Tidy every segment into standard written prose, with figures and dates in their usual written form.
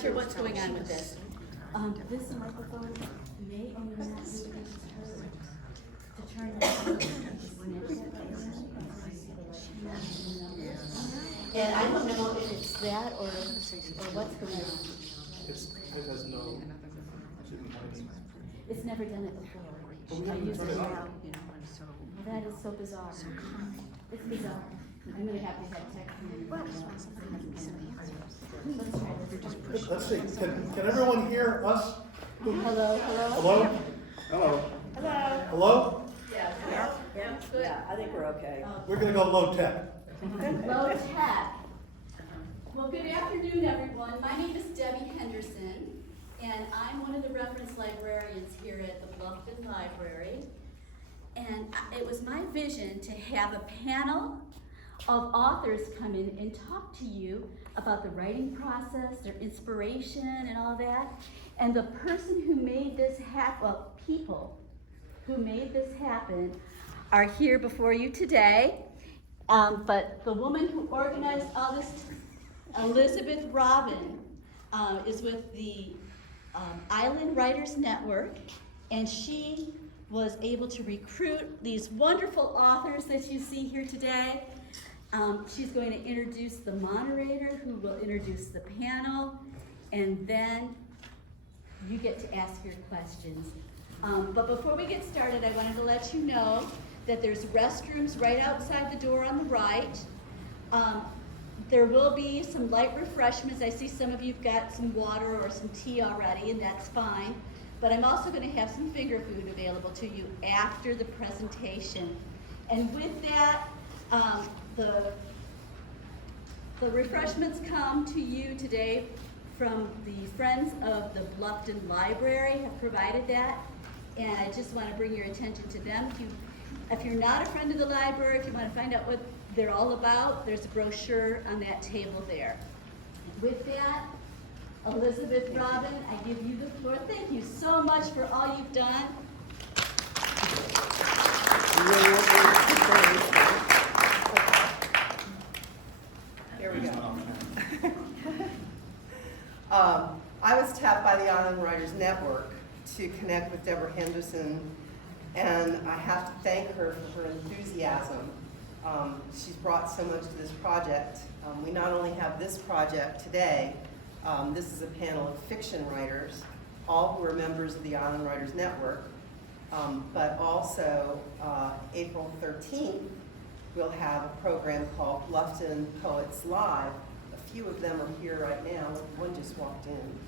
sure what's going on with this. This microphone may or may not be used to turn it on. And I don't know if it's that or what's going on. It has no. It's never done it before. I use it now. That is so bizarre. It's bizarre. I'm gonna have to have tech. Let's try this. Let's see. Can everyone hear us? Hello, hello. Hello? Hello? Hello. Hello? Yeah, I think we're okay. We're gonna go low tech. Low tech. Well, good afternoon, everyone. My name is Debbie Henderson, and I'm one of the reference librarians here at the Bluffton Library. And it was my vision to have a panel of authors come in and talk to you about the writing process, their inspiration and all that. And the person who made this happen, well, people who made this happen are here before you today. But the woman who organized all this, Elizabeth Robin, is with the Island Writers Network, and she was able to recruit these wonderful authors that you see here today. She's going to introduce the moderator, who will introduce the panel, and then you get to ask your questions. But before we get started, I wanted to let you know that there's restrooms right outside the door on the right. There will be some light refreshments. I see some of you've got some water or some tea already, and that's fine. But I'm also going to have some finger food available to you after the presentation. And with that, the refreshments come to you today from the Friends of the Bluffton Library have provided that. And I just want to bring your attention to them. If you're not a friend of the library, if you want to find out what they're all about, there's a brochure on that table there. With that, Elizabeth Robin, I give you the floor. Thank you so much for all you've done. Here we go. I was tapped by the Island Writers Network to connect with Deborah Henderson, and I have to thank her for her enthusiasm. She's brought so much to this project. We not only have this project today, this is a panel of fiction writers, all who are members of the Island Writers Network, but also April 13th, we'll have a program called Bluffton Poets Live. A few of them are here right now. One just walked in.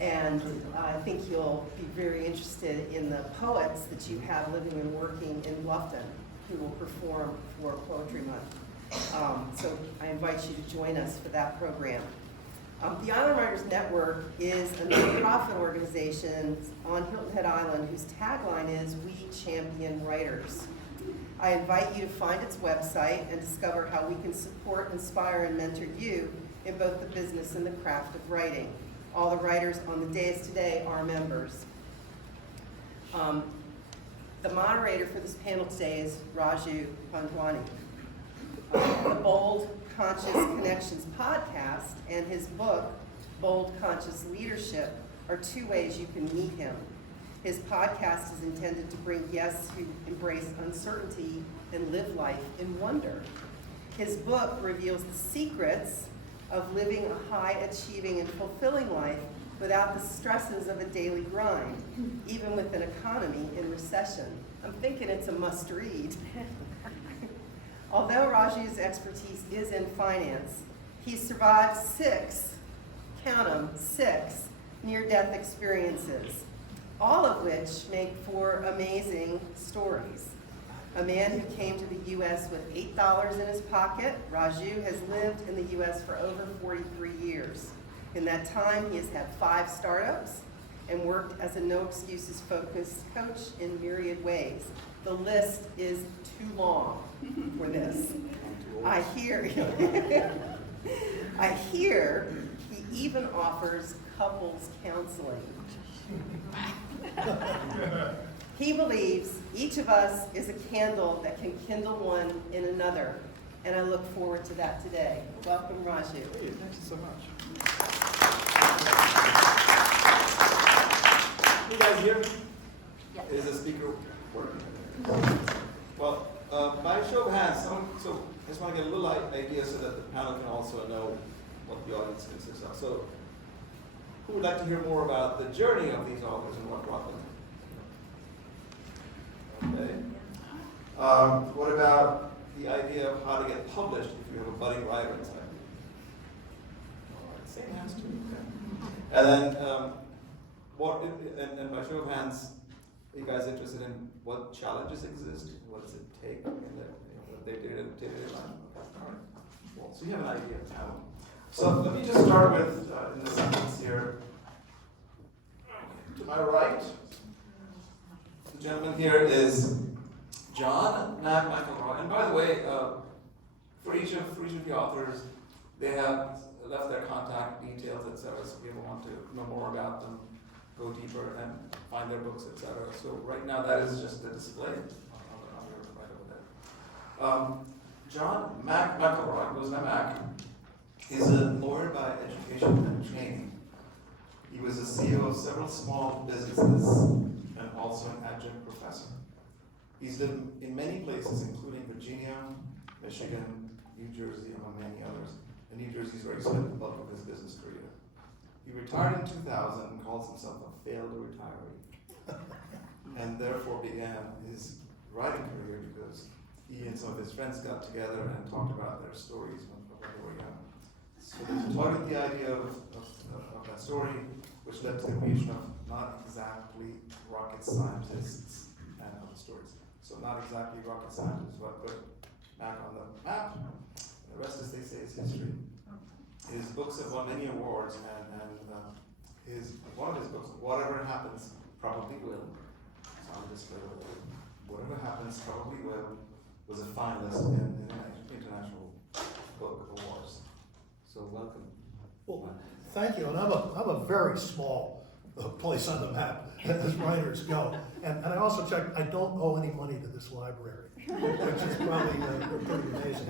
And I think you'll be very interested in the poets that you have living and working in Bluffton who will perform for Poetry Month. So I invite you to join us for that program. The Island Writers Network is a nonprofit organization on Hilton Head Island whose tagline is "We Champion Writers." I invite you to find its website and discover how we can support, inspire, and mentor you in both the business and the craft of writing. All the writers on the dais today are members. The moderator for this panel today is Raju Panjwani. The Bold Conscious Connections podcast and his book, Bold Conscious Leadership, are two ways you can meet him. His podcast is intended to bring guests who embrace uncertainty and live life in wonder. His book reveals the secrets of living a high-achieving and fulfilling life without the stresses of a daily grind, even with an economy in recession. I'm thinking it's a must-read. Although Raju's expertise is in finance, he's survived 6, count them, 6 near-death experiences, all of which make for amazing stories. A man who came to the U.S. with $8 in his pocket, Raju has lived in the U.S. for over 43 years. In that time, he has had 5 startups and worked as a no-excuses focused coach in myriad ways. The list is too long for this. I hear he even offers couples counseling. He believes each of us is a candle that can kindle one in another, and I look forward to that today. Welcome, Raju. Hey, thank you so much. You guys hear me? Yes. Is the speaker working? Well, by show of hands, so I just want to get a little idea so that the panel can also know what the audience consists of. So, who would like to hear more about the journey of these authors and what brought them? Okay. What about the idea of how to get published if you have a budding writer inside? All right, same hands too. Okay. And then, and by show of hands, are you guys interested in what challenges exist? What does it take in their, what they did in day-to-day life? Okay. All right. Well, so you have an idea now. So let me just start with, in the sentence here, to my right, the gentleman here is John MacIlroy. And by the way, for each of the authors, they have left their contact details, etc. So people want to know more about them, go deeper and find their books, etc. So right now that is just the display on your right over there. John MacIlroy, goes by Mac, is a lawyer by education and training. He was the CEO of several small businesses and also an adjunct professor. He's lived in many places, including Virginia, Michigan, New Jersey, among many others. And New Jersey is where he spent the bulk of his business career. He retired in 2000 and calls himself a failed retiree. And therefore began his writing career because he and some of his friends got together and talked about their stories when they were young. So they toyed with the idea of that story, which led to the creation of not exactly rocket scientists and other stories. So not exactly rocket scientists, but put Mac on the map. The rest, as they say, is history. His books have won many awards, and one of his books, Whatever Happens, Probably Will. So I'll just say Whatever Happens, Probably Will, was a finalist in the International Book Awards. So welcome. Well, thank you, and I'm a very small place on the map as writers go. And I also checked, I don't owe any money to this library, which is probably pretty amazing.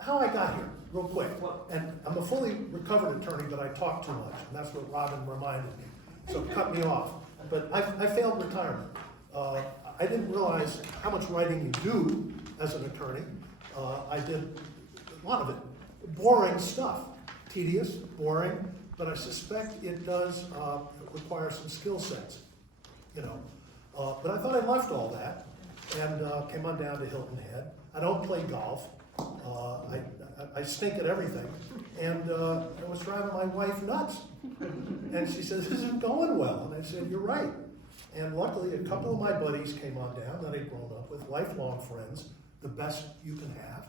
How I got here, real quick, and I'm a fully recovered attorney, but I talk too much, and that's what Robin reminded me, so cut me off. But I failed retirement. I didn't realize how much writing you do as an attorney. I did a lot of it, boring stuff, tedious, boring, but I suspect it does require some skill sets, you know. But I thought I left all that and came on down to Hilton Head. I don't play golf. I stink at everything, and I was driving my wife nuts. And she says, "This isn't going well." And I said, "You're right." And luckily, a couple of my buddies came on down that I'd grown up with, lifelong friends, the best you can have.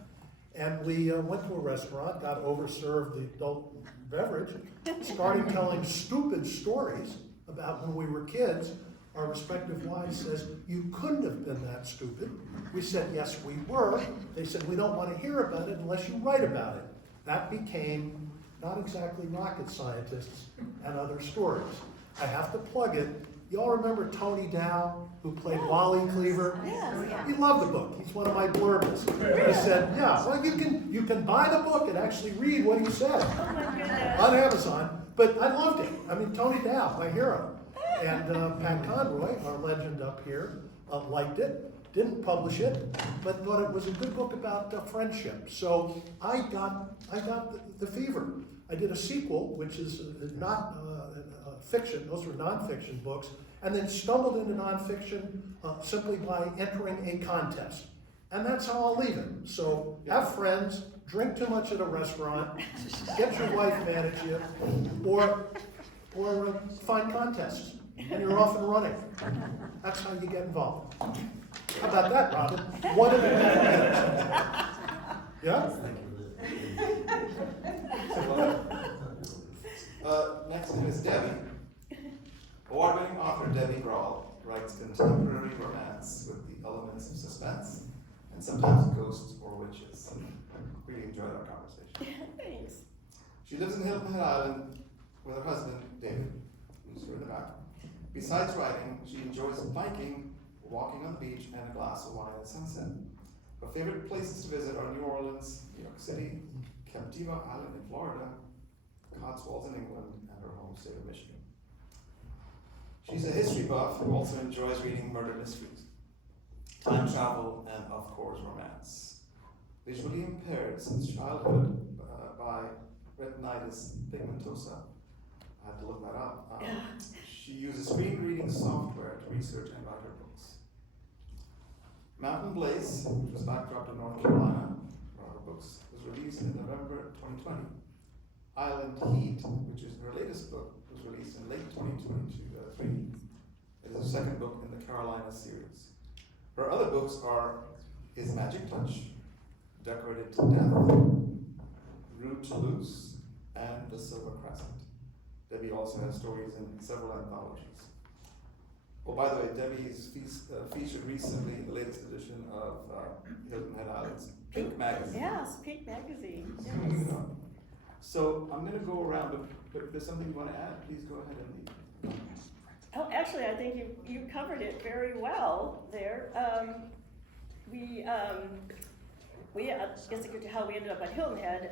And we went to a restaurant, got overserved the adult beverage, started telling stupid stories about when we were kids. Our respective wives says, "You couldn't have been that stupid." We said, "Yes, we were." They said, "We don't want to hear about it unless you write about it." That became not exactly rocket scientists and other stories. I have to plug it. You all remember Tony Dow, who played Wally Cleaver? Yes. He loved the book. He's one of my blurbers. I said, "Yeah, well, you can buy the book and actually read what he said on Amazon." But I loved it. I mean, Tony Dow, my hero. And Pat Conroy, our legend up here, liked it, didn't publish it, but thought it was a good book about friendship. So I got the fever. I did a sequel, which is not fiction, those were nonfiction books, and then stumbled into nonfiction simply by entering a contest. And that's how I'll leave it. So have friends, drink too much at a restaurant, get your wife mad at you, or find contests. And you're off and running. That's how you get involved. How about that, Robin? 1 in a minute. Yeah? Next name is Debby. Award-winning author Debby Grahl writes contemporary romance with the elements of suspense and sometimes ghosts or witches. Really enjoyed our conversation. Thanks. She lives in Hilton Head Island with her husband, David, who's here in the back. Besides writing, she enjoys biking, walking on the beach, and a glass of wine at sunset. Her favorite places to visit are New Orleans, New York City, Captiva Island in Florida, Cotswolds in England, and her home state of Michigan. She's a history buff who also enjoys reading murder mysteries, time travel, and of course romance. Visually impaired since childhood by retinitis pigmentosa. I had to look that up. She uses screen reading software to research and write her books. Mountain Blaze, which was backdropped in North Carolina, one of her books, was released in November 2020. Island Heat, which is her latest book, was released in late 2023. It is the second book in the Carolina series. Her other books are His Magic Touch, Decorated to Death, Rude to Loose, and The Silver Crescent. Debbie also has stories in several anthologies. Oh, by the way, Debbie is featured recently in the latest edition of Hilton Head Island's Pink Magazine. Yes, Pink Magazine. So, Yes. So I'm going to go around, but if there's something you want to add, please go ahead and lead. Oh, actually, I think you covered it very well there. We I guess to get to how we ended up at Hilton Head.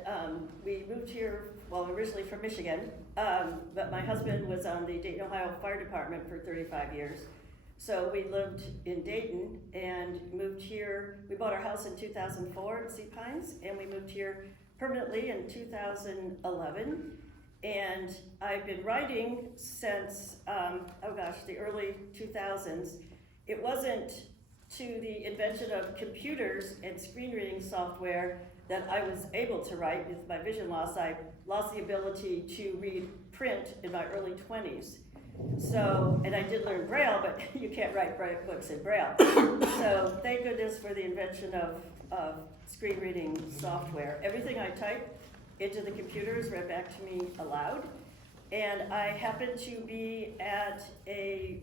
We moved here, well, originally from Michigan, but my husband was on the Dayton, Ohio Fire Department for 35 years. So we lived in Dayton and moved here. We bought our house in 2004 at Sea Pines, and we moved here permanently in 2011. And I've been writing since, the early 2000s. It wasn't to the invention of computers and screen reading software that I was able to write. With my vision loss, I lost the ability to read print in my early 20s. So, and I did learn Braille, but you can't write books in Braille. So thank goodness for the invention of screen reading software. Everything I type into the computer is read back to me aloud. And I happened to be at a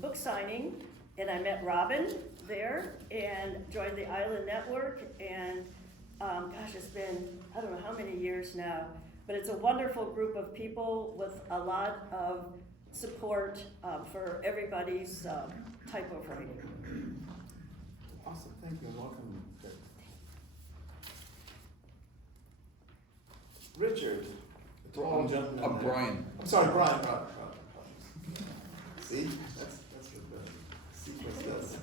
book signing, and I met Robin there and joined the Island Network. And it's been, I don't know how many years now, but it's a wonderful group of people with a lot of support for everybody's type of writing. Awesome, thank you, and welcome, Dick. Richard, the tall gentleman. Brian. I'm sorry, Brian. See, that's what the sequence does.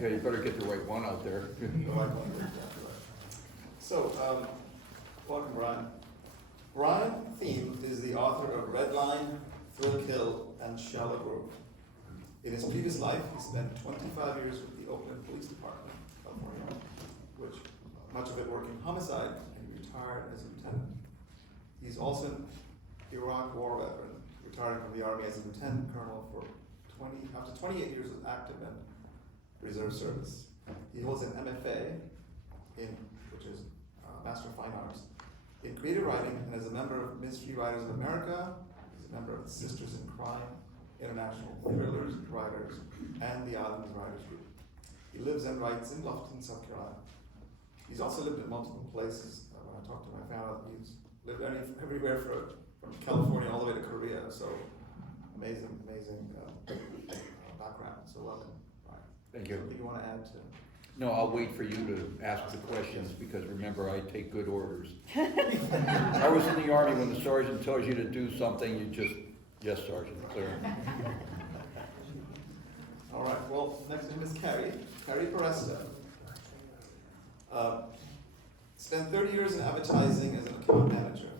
Yeah, you better get the right one out there. So, welcome, Brian. Brian Thiem is the author of Redline, Thrill Kill, and Shallow Grove. In his previous life, he spent 25 years with the Oakland Police Department, California, which much of it working homicide, and he retired as a lieutenant. He's also an Iraq War veteran, retiring from the Army as a lieutenant colonel for after 28 years of active and reserve service. He holds an MFA which is Master of Fine Arts, in creative writing, and is a member of Mystery Writers of America. He's a member of Sisters in Crime, International Thrillers Writers, and the Islands Writers Group. He lives and writes in Bluffton, South Carolina. He's also lived in multiple places. When I talked to him, I found out he's lived everywhere from California all the way to Korea. So amazing background. So welcome, Brian. Thank you. Something you want to add to? No, I'll wait for you to ask the questions because remember, I take good orders. I was in the Army. When the sergeant tells you to do something, you just, yes, Sergeant, clear. All right, well, next name is Kerry Peresta. Spent 30 years in advertising as an account manager,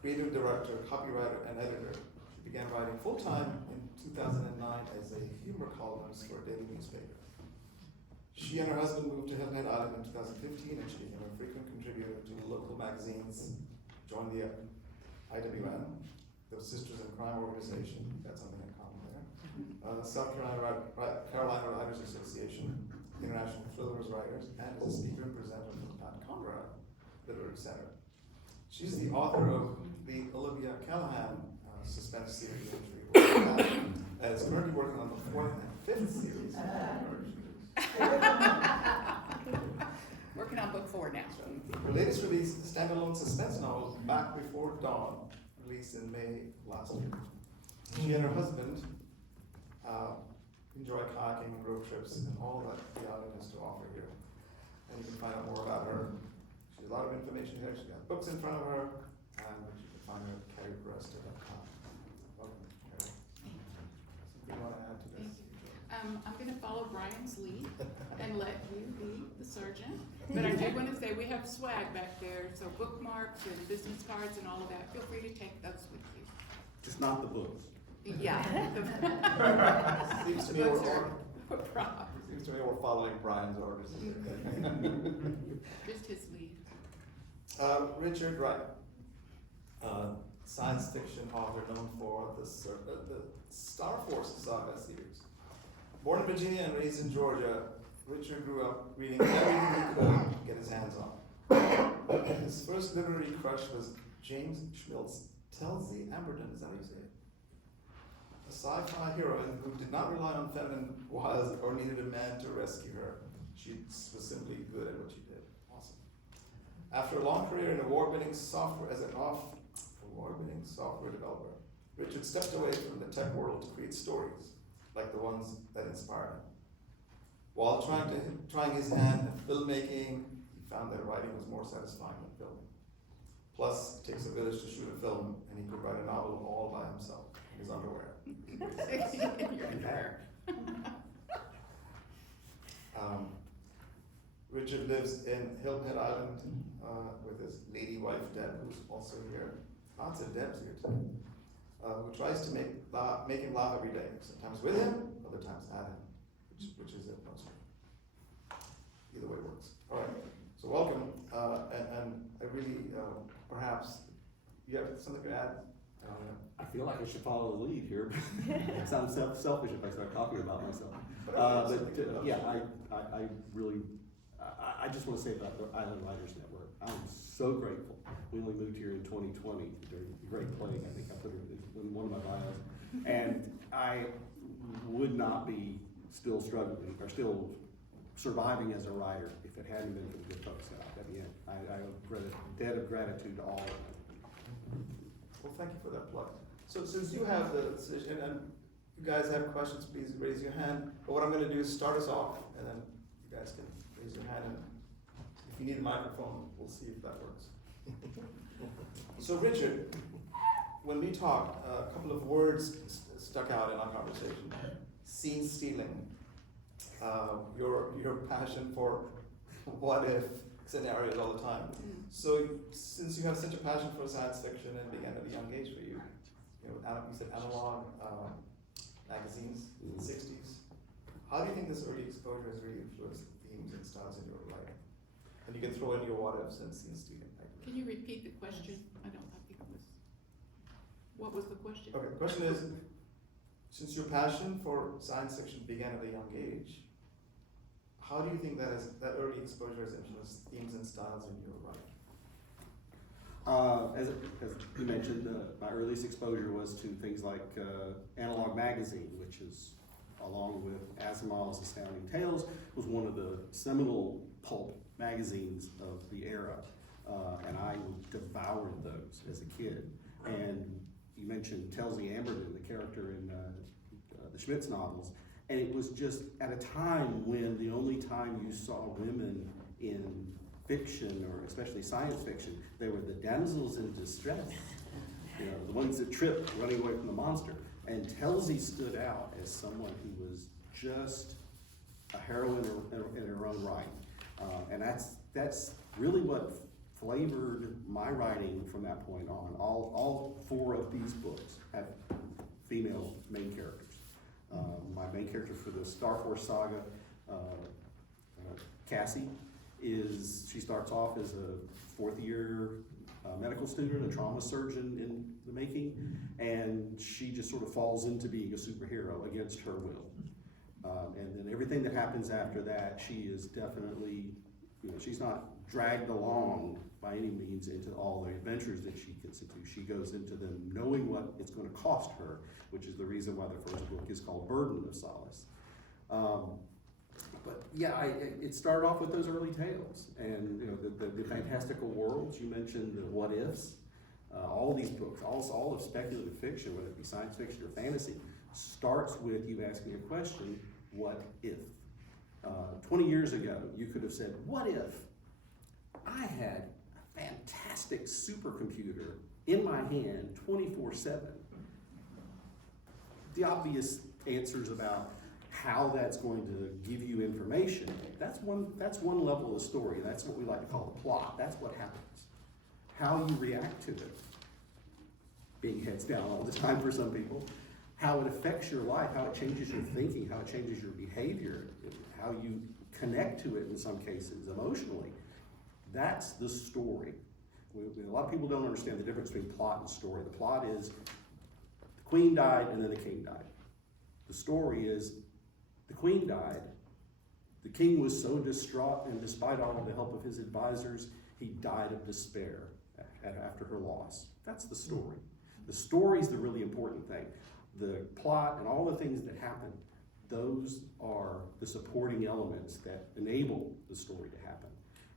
creative director, copywriter, and editor. She began writing full-time in 2009 as a humor columnist for a daily newspaper. She and her husband moved to Hilton Head Island in 2015, and she became a frequent contributor to local magazines, joined the IWN, the Sisters in Crime organization, that's something in common there, South Carolina Writers Association, International Thrillers Writers, and is a speaker and presenter for the Pat Conrad Literary Center. She's the author of the Olivia Callahan suspense series, and is currently working on the 4th and 5th series. Working on book 4 now. Her latest release, the standalone suspense novel, Back Before Dawn, released in May last year. She and her husband enjoy kayaking, road trips, and all that the island has to offer here. And you can find out more about her. She has a lot of information here. She's got books in front of her, and you can find her at kerryperesta.com. Welcome, Kerry. Something you want to add to this? I'm gonna follow Brian's lead and let you be the sergeant. But I do wanna say, we have swag back there, so bookmarks and business cards and all of that, feel free to take those with you. Just not the books. Yeah. Seems to me Those we're, are props, seems to me we're following Brian's orders. just his lead. Richard Wright, science fiction author known for the Star Force saga series. Born in Virginia and raised in Georgia, Richard grew up reading everything he could get his hands on. His first literary crush was James Schmidt's Telsey Amberton, is that how you say it? A sci-fi heroine who did not rely on feminine wiles or needed a man to rescue her. She was simply good at what she did. Awesome. After a long career in award-winning software developer, Richard stepped away from the tech world to create stories like the ones that inspired him. While trying his hand at filmmaking, he found that writing was more satisfying than filming. Plus, it takes a village to shoot a film, and he could write a novel all by himself in his underwear. Richard lives in Hilton Head Island with his lady wife Deb, who's also here. Lots of Debs here today. Who tries to make him laugh every day. Sometimes with him, other times at him, which is it mostly. Either way works. All right. So welcome, and I really perhaps you have something to add. I feel like I should follow the lead here. It sounds selfish if I start talking about myself. Yeah, I really, I just want to say about the Island Writers Network, I'm so grateful. We only moved here in 2020 during the Great Plague. I think I put it in one of my bios. And I would not be still struggling or still surviving as a writer if it hadn't been for the good folks at IWN. I owe a debt of gratitude to all of them. Well, thank you for that plug. So since you have the decision, and you guys have questions, please raise your hand. But what I'm going to do is start us off, and then you guys can raise your hand. And if you need a microphone, we'll see if that works. So Richard, when we talked, a couple of words stuck out in our conversation. Scene stealing, your passion for what if scenarios all the time. So since you have such a passion for science fiction and began at a young age for you, you said analog magazines in the 60s. How do you think this early exposure has really influenced the themes and styles in your life? And you can throw in your what ifs and scene stealing. Can you repeat the question? I think it was, what was the question? Okay, the question is, since your passion for science fiction began at a young age, how do you think that early exposure has influenced themes and styles in your life? As you mentioned, my earliest exposure was to things like Analog Magazine, which is, along with Asimov's Astounding Tales, was one of the seminal pulp magazines of the era. And I devoured those as a kid. And you mentioned Telsey Amberton, the character in the Schmidt's novels. And it was just at a time when the only time you saw women in fiction, or especially science fiction, they were the damsels in distress. You know, the ones that tripped running away from the monster. And Telsey stood out as someone who was just a heroine in her own right. And that's really what flavored my writing from that point on. All four of these books have female main characters. My main character for the Star Force saga, Cassie, she starts off as a fourth year medical student, a trauma surgeon in the making, and she just sort of falls into being a superhero against her will. And then everything that happens after that, she is definitely, she's not dragged along by any means into all the adventures that she gets into. She goes into them knowing what it's going to cost her, which is the reason why the first book is called Burden of Solace. But yeah, it started off with those early tales, and the fantastical worlds. You mentioned the what ifs. All these books, all of speculative fiction, whether it be science fiction or fantasy, starts with you asking a question what if. 20 years ago, you could have said, what if I had a fantastic supercomputer in my hand 24/7? The obvious answers about how that's going to give you information, that's one level of the story. That's what we like to call the plot. That's what happens. How you react to it, being heads down all the time for some people, how it affects your life, how it changes your thinking, how it changes your behavior, how you connect to it in some cases emotionally. That's the story. A lot of people don't understand the difference between plot and story. The plot is the queen died and then the king died. The story is the queen died, the king was so distraught, and despite all of the help of his advisors, he died of despair after her loss. That's the story. The story is the really important thing. The plot and all the things that happen, those are the supporting elements that enable the story to happen.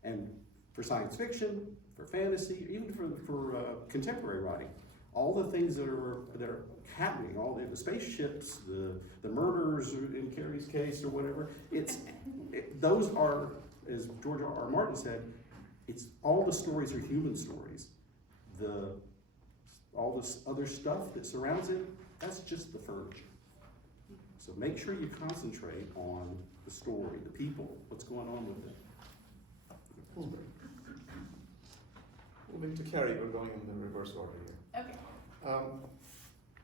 And for science fiction, for fantasy, even for contemporary writing, all the things that are happening, all the spaceships, the murders in Kerry's case or whatever, those are, as George R. Martin said, it's all the stories are human stories. All this other stuff that surrounds it, that's just the furniture. So make sure you concentrate on the story, the people, what's going on with it. Moving to Kerry, we're going in the reverse order here. Okay.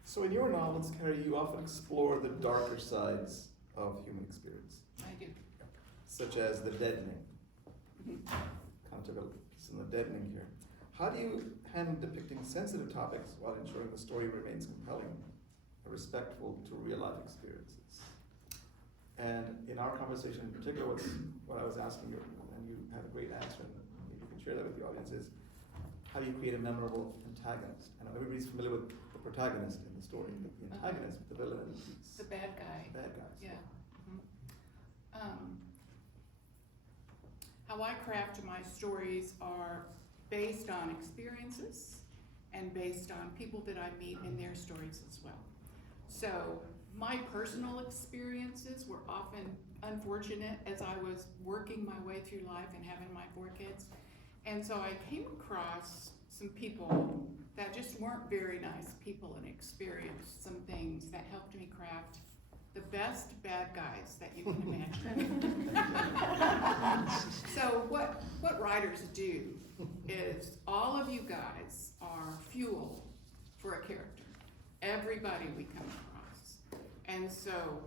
So in your novels, Kerry, you often explore the darker sides of human experience, I do. such as the deadening. Come to some of the deadening here. How do you handle depicting sensitive topics while ensuring the story remains compelling and respectful to real life experiences? And in our conversation in particular, what I was asking you, and you had a great answer, and maybe you can share that with the audience, is how do you create a memorable antagonist? I know everybody's familiar with the protagonist in the story, the antagonist, the villain, The bad guy. bad guys. Yeah. How I craft my stories are based on experiences and based on people that I meet in their stories as well. So my personal experiences were often unfortunate as I was working my way through life and having my 4 kids. And so I came across some people that just weren't very nice people and experienced some things that helped me craft the best bad guys that you can imagine. So what writers do is all of you guys are fuel for a character. Everybody we come across. And so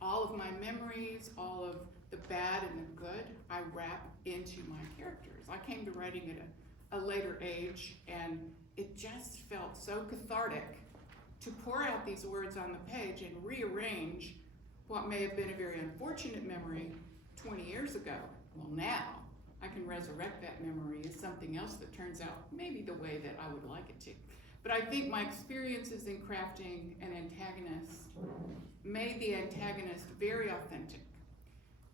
all of my memories, all of the bad and the good, I wrap into my characters. I came to writing at a later age, and it just felt so cathartic to pour out these words on the page and rearrange what may have been a very unfortunate memory 20 years ago. Well, now I can resurrect that memory as something else that turns out maybe the way that I would like it to. But I think my experiences in crafting an antagonist made the antagonist very authentic.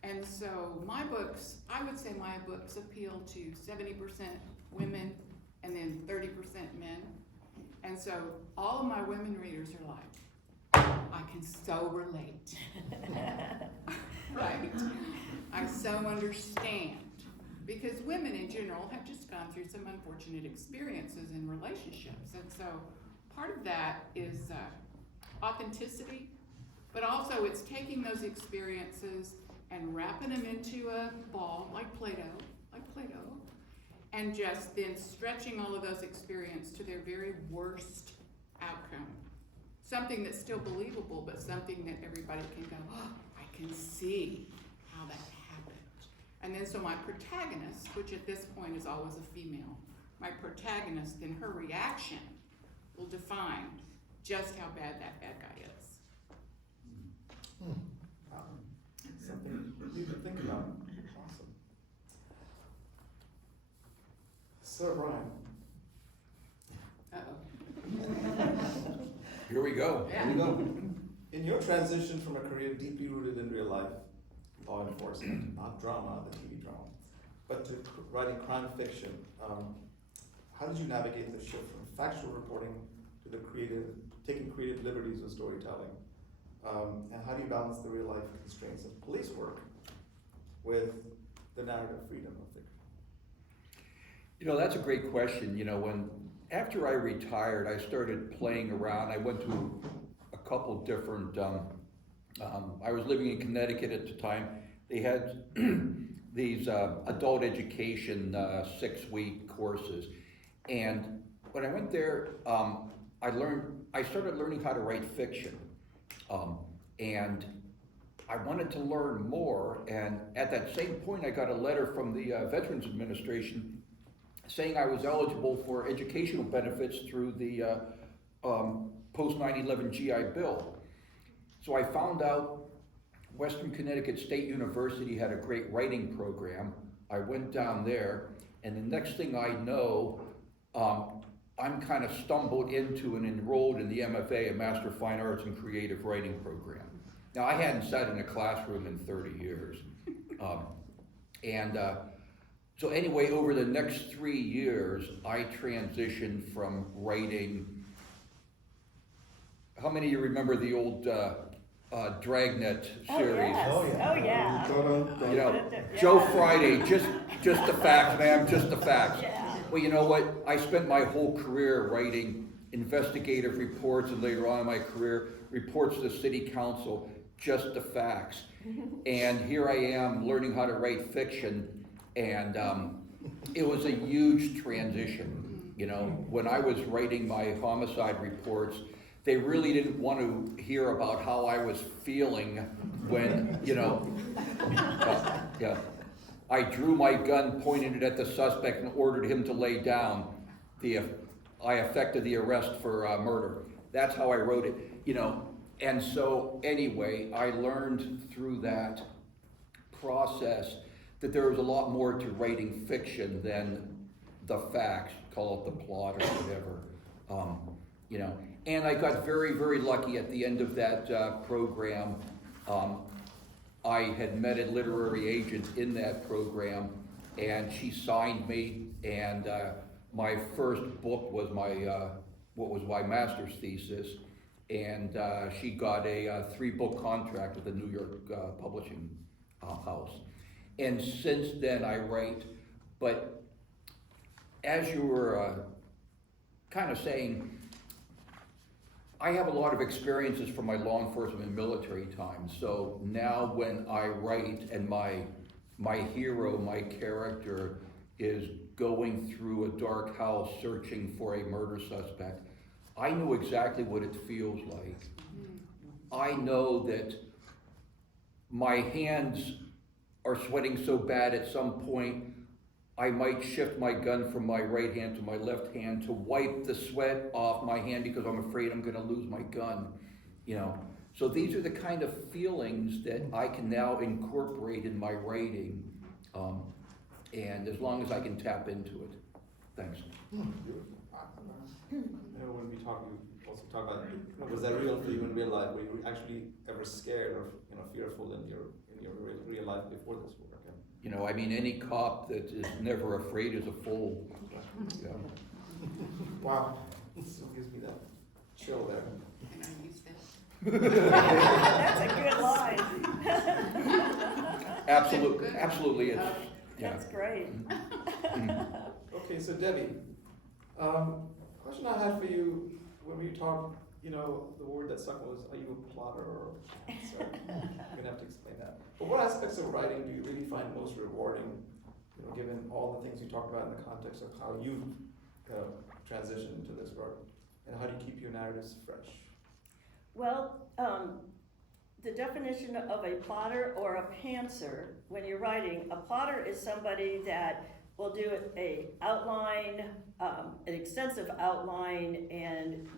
And so my books, I would say my books appeal to 70% women and then 30% men. And so all of my women readers are like, I can so relate. Right? I so understand. Because women in general have just gone through some unfortunate experiences in relationships. And so part of that is authenticity, but also it's taking those experiences and wrapping them into a ball like Play-Doh, and just then stretching all of those experiences to their very worst outcome. Something that's still believable, but something that everybody can go, oh, I can see how that happened. And then so my protagonist, which at this point is always a female, my protagonist, then her reaction will define just how bad that bad guy is. Something you to think about. Awesome. Sir Brian. Uh-oh. Here we go. Yeah. Here we go. In your transition from a career deeply rooted in real life, law enforcement, not drama, the TV drama, but to writing crime fiction, how did you navigate the shift from factual reporting to taking creative liberties with storytelling? And how do you balance the real life constraints of police work with the narrative freedom of fiction? You know, that's a great question. You know, after I retired, I started playing around. I went to a couple different, I was living in Connecticut at the time. They had these adult education 6-week courses. And when I went there, I started learning how to write fiction. And I wanted to learn more. And at that same point, I got a letter from the Veterans Administration saying I was eligible for educational benefits through the post 9/11 GI Bill. So I found out Western Connecticut State University had a great writing program. I went down there, and the next thing I know, I'm kind of stumbled into and enrolled in the MFA, a Master of Fine Arts and Creative Writing program. Now, I hadn't sat in a classroom in 30 years. So anyway, over the next 3 years, I transitioned from writing. How many of you remember the old Dragnet series? Oh, Oh, yeah. You know, Joe Friday, just the facts, ma'am, just the facts. Yeah. Well, you know what? I spent my whole career writing investigative reports, and later on in my career, reports to the city council, just the facts. And here I am learning how to write fiction, and it was a huge transition. You know, when I was writing my homicide reports, they really didn't want to hear about how I was feeling when, you know, I drew my gun, pointed it at the suspect, and ordered him to lay down. I effected the arrest for murder. That's how I wrote it, you know. And so anyway, I learned through that process that there was a lot more to writing fiction than the facts, call it the plot or whatever, you know. And I got very, very lucky at the end of that program. I had met a literary agent in that program, and she signed me, and my first book was what was my master's thesis, and she got a 3-book contract with the New York publishing house. And since then I write, but as you were kind of saying, I have a lot of experiences from my law enforcement and military time. So now when I write and my hero, my character is going through a dark house searching for a murder suspect, I know exactly what it feels like. I know that my hands are sweating so bad at some point, I might shift my gun from my right hand to my left hand to wipe the sweat off my hand because I'm afraid I'm gonna lose my gun, you know. So these are the kind of feelings that I can now incorporate in my writing, and as long as I can tap into it. Thanks. I know when we also talk about, was that real for you in real life? Were you actually ever scared or, you know, fearful in your real life before this work? You know, I mean, any cop that is never afraid is a fool. Yeah. Wow, this gives me that chill there. And I use that. That's a good line. Absolutely, it's, yeah. That's great. Okay, so Debbie, question I had for you when we talked, you know, the word that stuck was, are you a plotter or a pantser? You're gonna have to explain that. But what aspects of writing do you really find most rewarding, you know, given all the things you talked about in the context of how you transitioned into this work, and how do you keep your narratives fresh? Well, the definition of a plotter or a pantser, when you're writing, a plotter is somebody that will do a outline, an extensive outline, and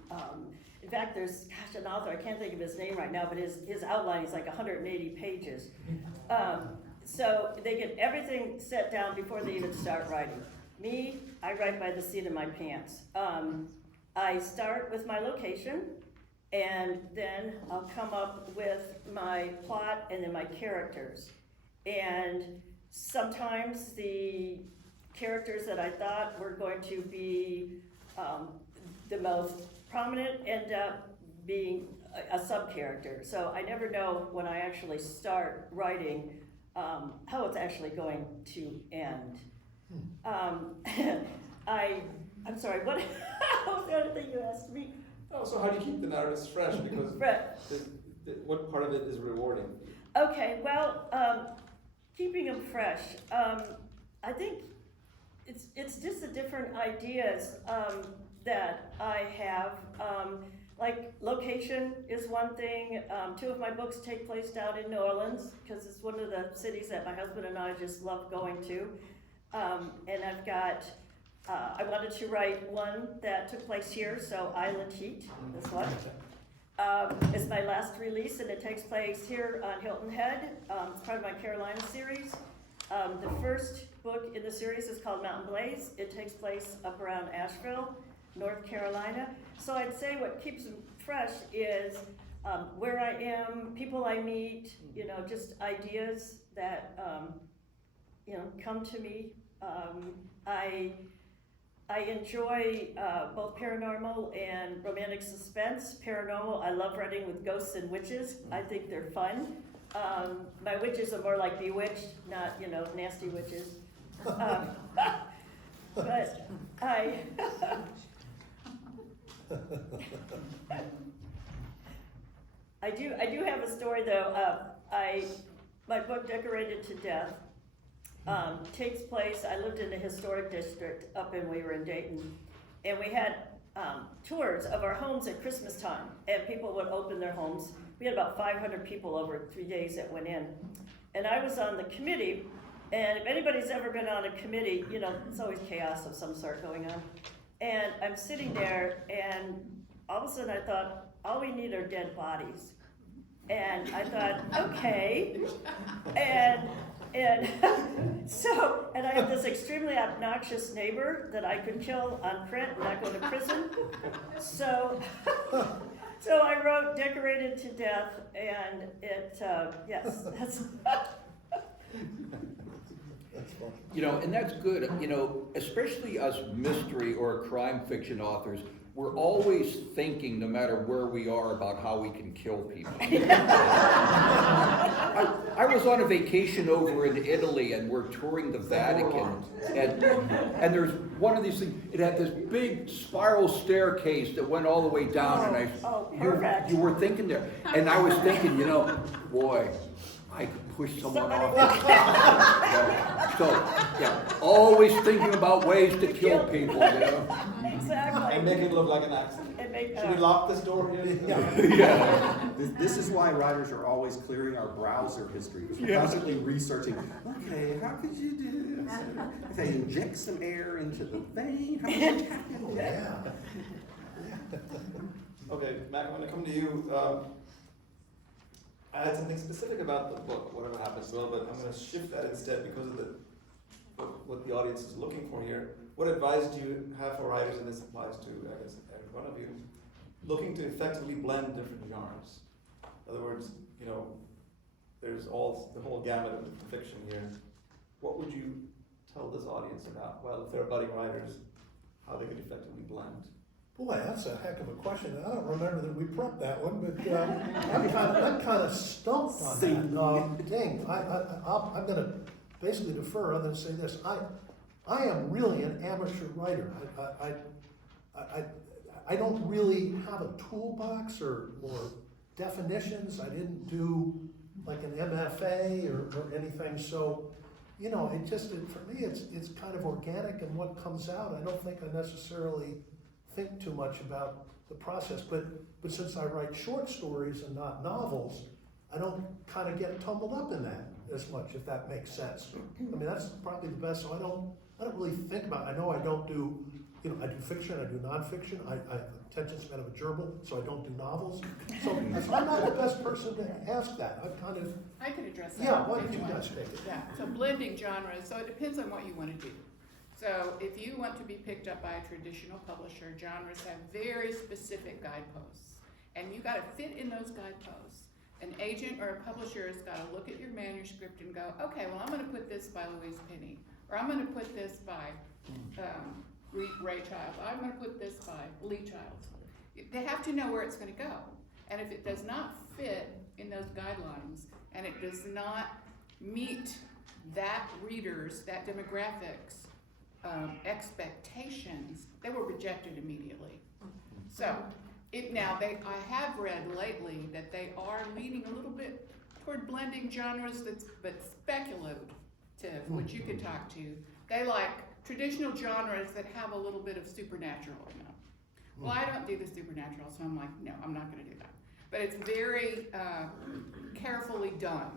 in fact, there's, an author, I can't think of his name right now, but his outline is like 180 pages. So they get everything set down before they even start writing. Me, I write by the seat of my pants. I start with my location, and then I'll come up with my plot and then my characters. And sometimes the characters that I thought were going to be the most prominent end up being a sub-character. So I never know when I actually start writing how it's actually going to end. I'm sorry, what was the other thing you asked me? Oh, so how do you keep the narratives fresh? Because Right. what part of it is rewarding? Okay, well, keeping them fresh. I think it's just the different ideas that I have. Like location is one thing. 2 of my books take place down in New Orleans because it's one of the cities that my husband and I just love going to. And I've got, I wanted to write one that took place here, so Island Heat, this one. It's my last release, and it takes place here on Hilton Head. It's part of my Carolina series. The first book in the series is called Mountain Blaze. It takes place up around Asheville, North Carolina. So I'd say what keeps them fresh is where I am, people I meet, you know, just ideas that, you know, come to me. I enjoy both paranormal and romantic suspense. Paranormal, I love writing with ghosts and witches. I think they're fun. My witches are more like Bewitched, not, you know, nasty witches. But I do have a story though. My book, Decorated to Death, takes place, I lived in a historic district up in, we were in Dayton, and we had tours of our homes at Christmas time, and people would open their homes. We had about 500 people over 3 days that went in. And I was on the committee, and if anybody's ever been on a committee, you know, it's always chaos of some sort going on. And I'm sitting there, and all of a sudden I thought, all we need are dead bodies. And I thought, okay. And so, and I had this extremely obnoxious neighbor that I could kill on print and not go to prison. So I wrote Decorated to Death, and it, yes, that's. You know, and that's good, you know, especially us mystery or crime fiction authors, we're always thinking, no matter where we are, about how we can kill people. I was on a vacation over in Italy, and we're touring the Vatican, and there's one of these things, it had this big spiral staircase that went all the way down, and perfect. you were thinking there, and I was thinking, you know, boy, I could push someone off. So, yeah, always thinking about ways to kill people, you know? Exactly. And make it look like an accident. Should we lock this door here? Yeah. This is why writers are always clearing our browser history. We're constantly researching, okay, how could you do this? If they inject some air into the vein, how much happen? Yeah. Okay, Mac, I'm gonna come to you. I had something specific about the book, whatever happens, but I'm gonna shift that instead because of what the audience is looking for here. What advice do you have for writers, and this applies to, I guess, every one of you, looking to effectively blend different genres? In other words, you know, there's the whole gamut of fiction here. What would you tell this audience about, well, if they're budding writers, how they could effectively blend? Boy, that's a heck of a question. I don't remember that we prepped that one, but I'm kind of stumped on that. Dang, I'm going to basically defer other than say this. I am really an amateur writer. I don't really have a toolbox or definitions. I didn't do like an MFA or anything. So, you know, for me, it's kind of organic, and what comes out, I don't think I necessarily think too much about the process, but since I write short stories and not novels, I don't kind of get tumbled up in that as much, if that makes sense. I mean, that's probably the best. So I don't really think about it. I know I don't do, you know, I do fiction, I do nonfiction. I have attention span of a gerbil, so I don't do novels. So I'm not the best person to ask that. I could address that. Yeah, why don't if you want. guys take it? Yeah, so blending genres, so it depends on what you want to do. So if you want to be picked up by a traditional publisher, genres have very specific guideposts, and you got to fit in those guideposts. An agent or a publisher has got to look at your manuscript and go, okay, well, I'm going to put this by Louise Penny, or I'm going to put this by Ray Child, I'm going to put this by Lee Child. They have to know where it's going to go. And if it does not fit in those guidelines, and it does not meet that reader's, that demographics, expectations, they were rejected immediately. So, I have read lately that they are leaning a little bit toward blending genres but speculative, which you can talk to. They like traditional genres that have a little bit of supernatural in them. Well, I don't do the supernatural, so I'm like, no, I'm not gonna do that. But it's very carefully done,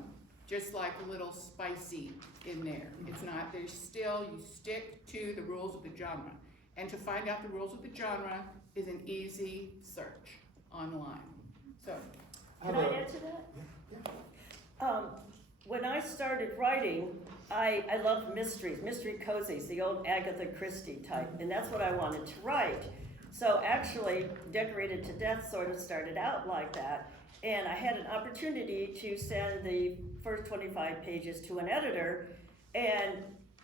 just like a little spicy in there. It's not, there's still, you stick to the rules of the genre. And to find out the rules of the genre is an easy search online. So, Can I add to that? When I started writing, I loved mysteries, mystery cozies, the old Agatha Christie type, and that's what I wanted to write. So actually, Decorated to Death sort of started out like that, and I had an opportunity to send the first 25 pages to an editor, and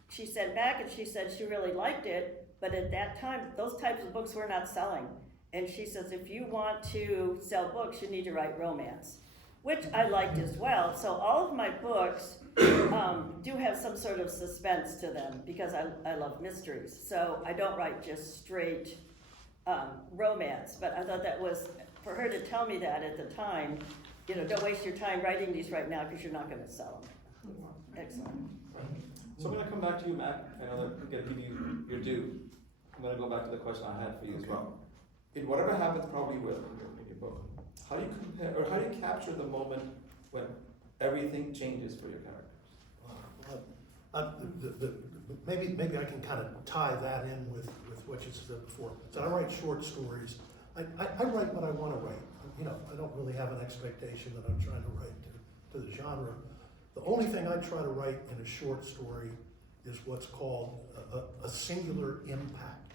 she sent back and she said she really liked it, but at that time, those types of books were not selling. And she says, if you want to sell books, you need to write romance, which I liked as well. So all of my books do have some sort of suspense to them because I love mysteries. So I don't write just straight romance, but I thought that was, for her to tell me that at the time, don't waste your time writing these right now because you're not gonna sell them. Excellent. So I'm gonna come back to you, Mac. I know that I'm gonna give you your due. I'm gonna go back to the question I had for you as well. In whatever happens probably will in your book, how do you compare, or how do you capture the moment when everything changes for your characters? Maybe I can kind of tie that in with what you said before. So I write short stories. I write what I want to write. I don't really have an expectation that I'm trying to write to the genre. The only thing I try to write in a short story is what's called a singular impact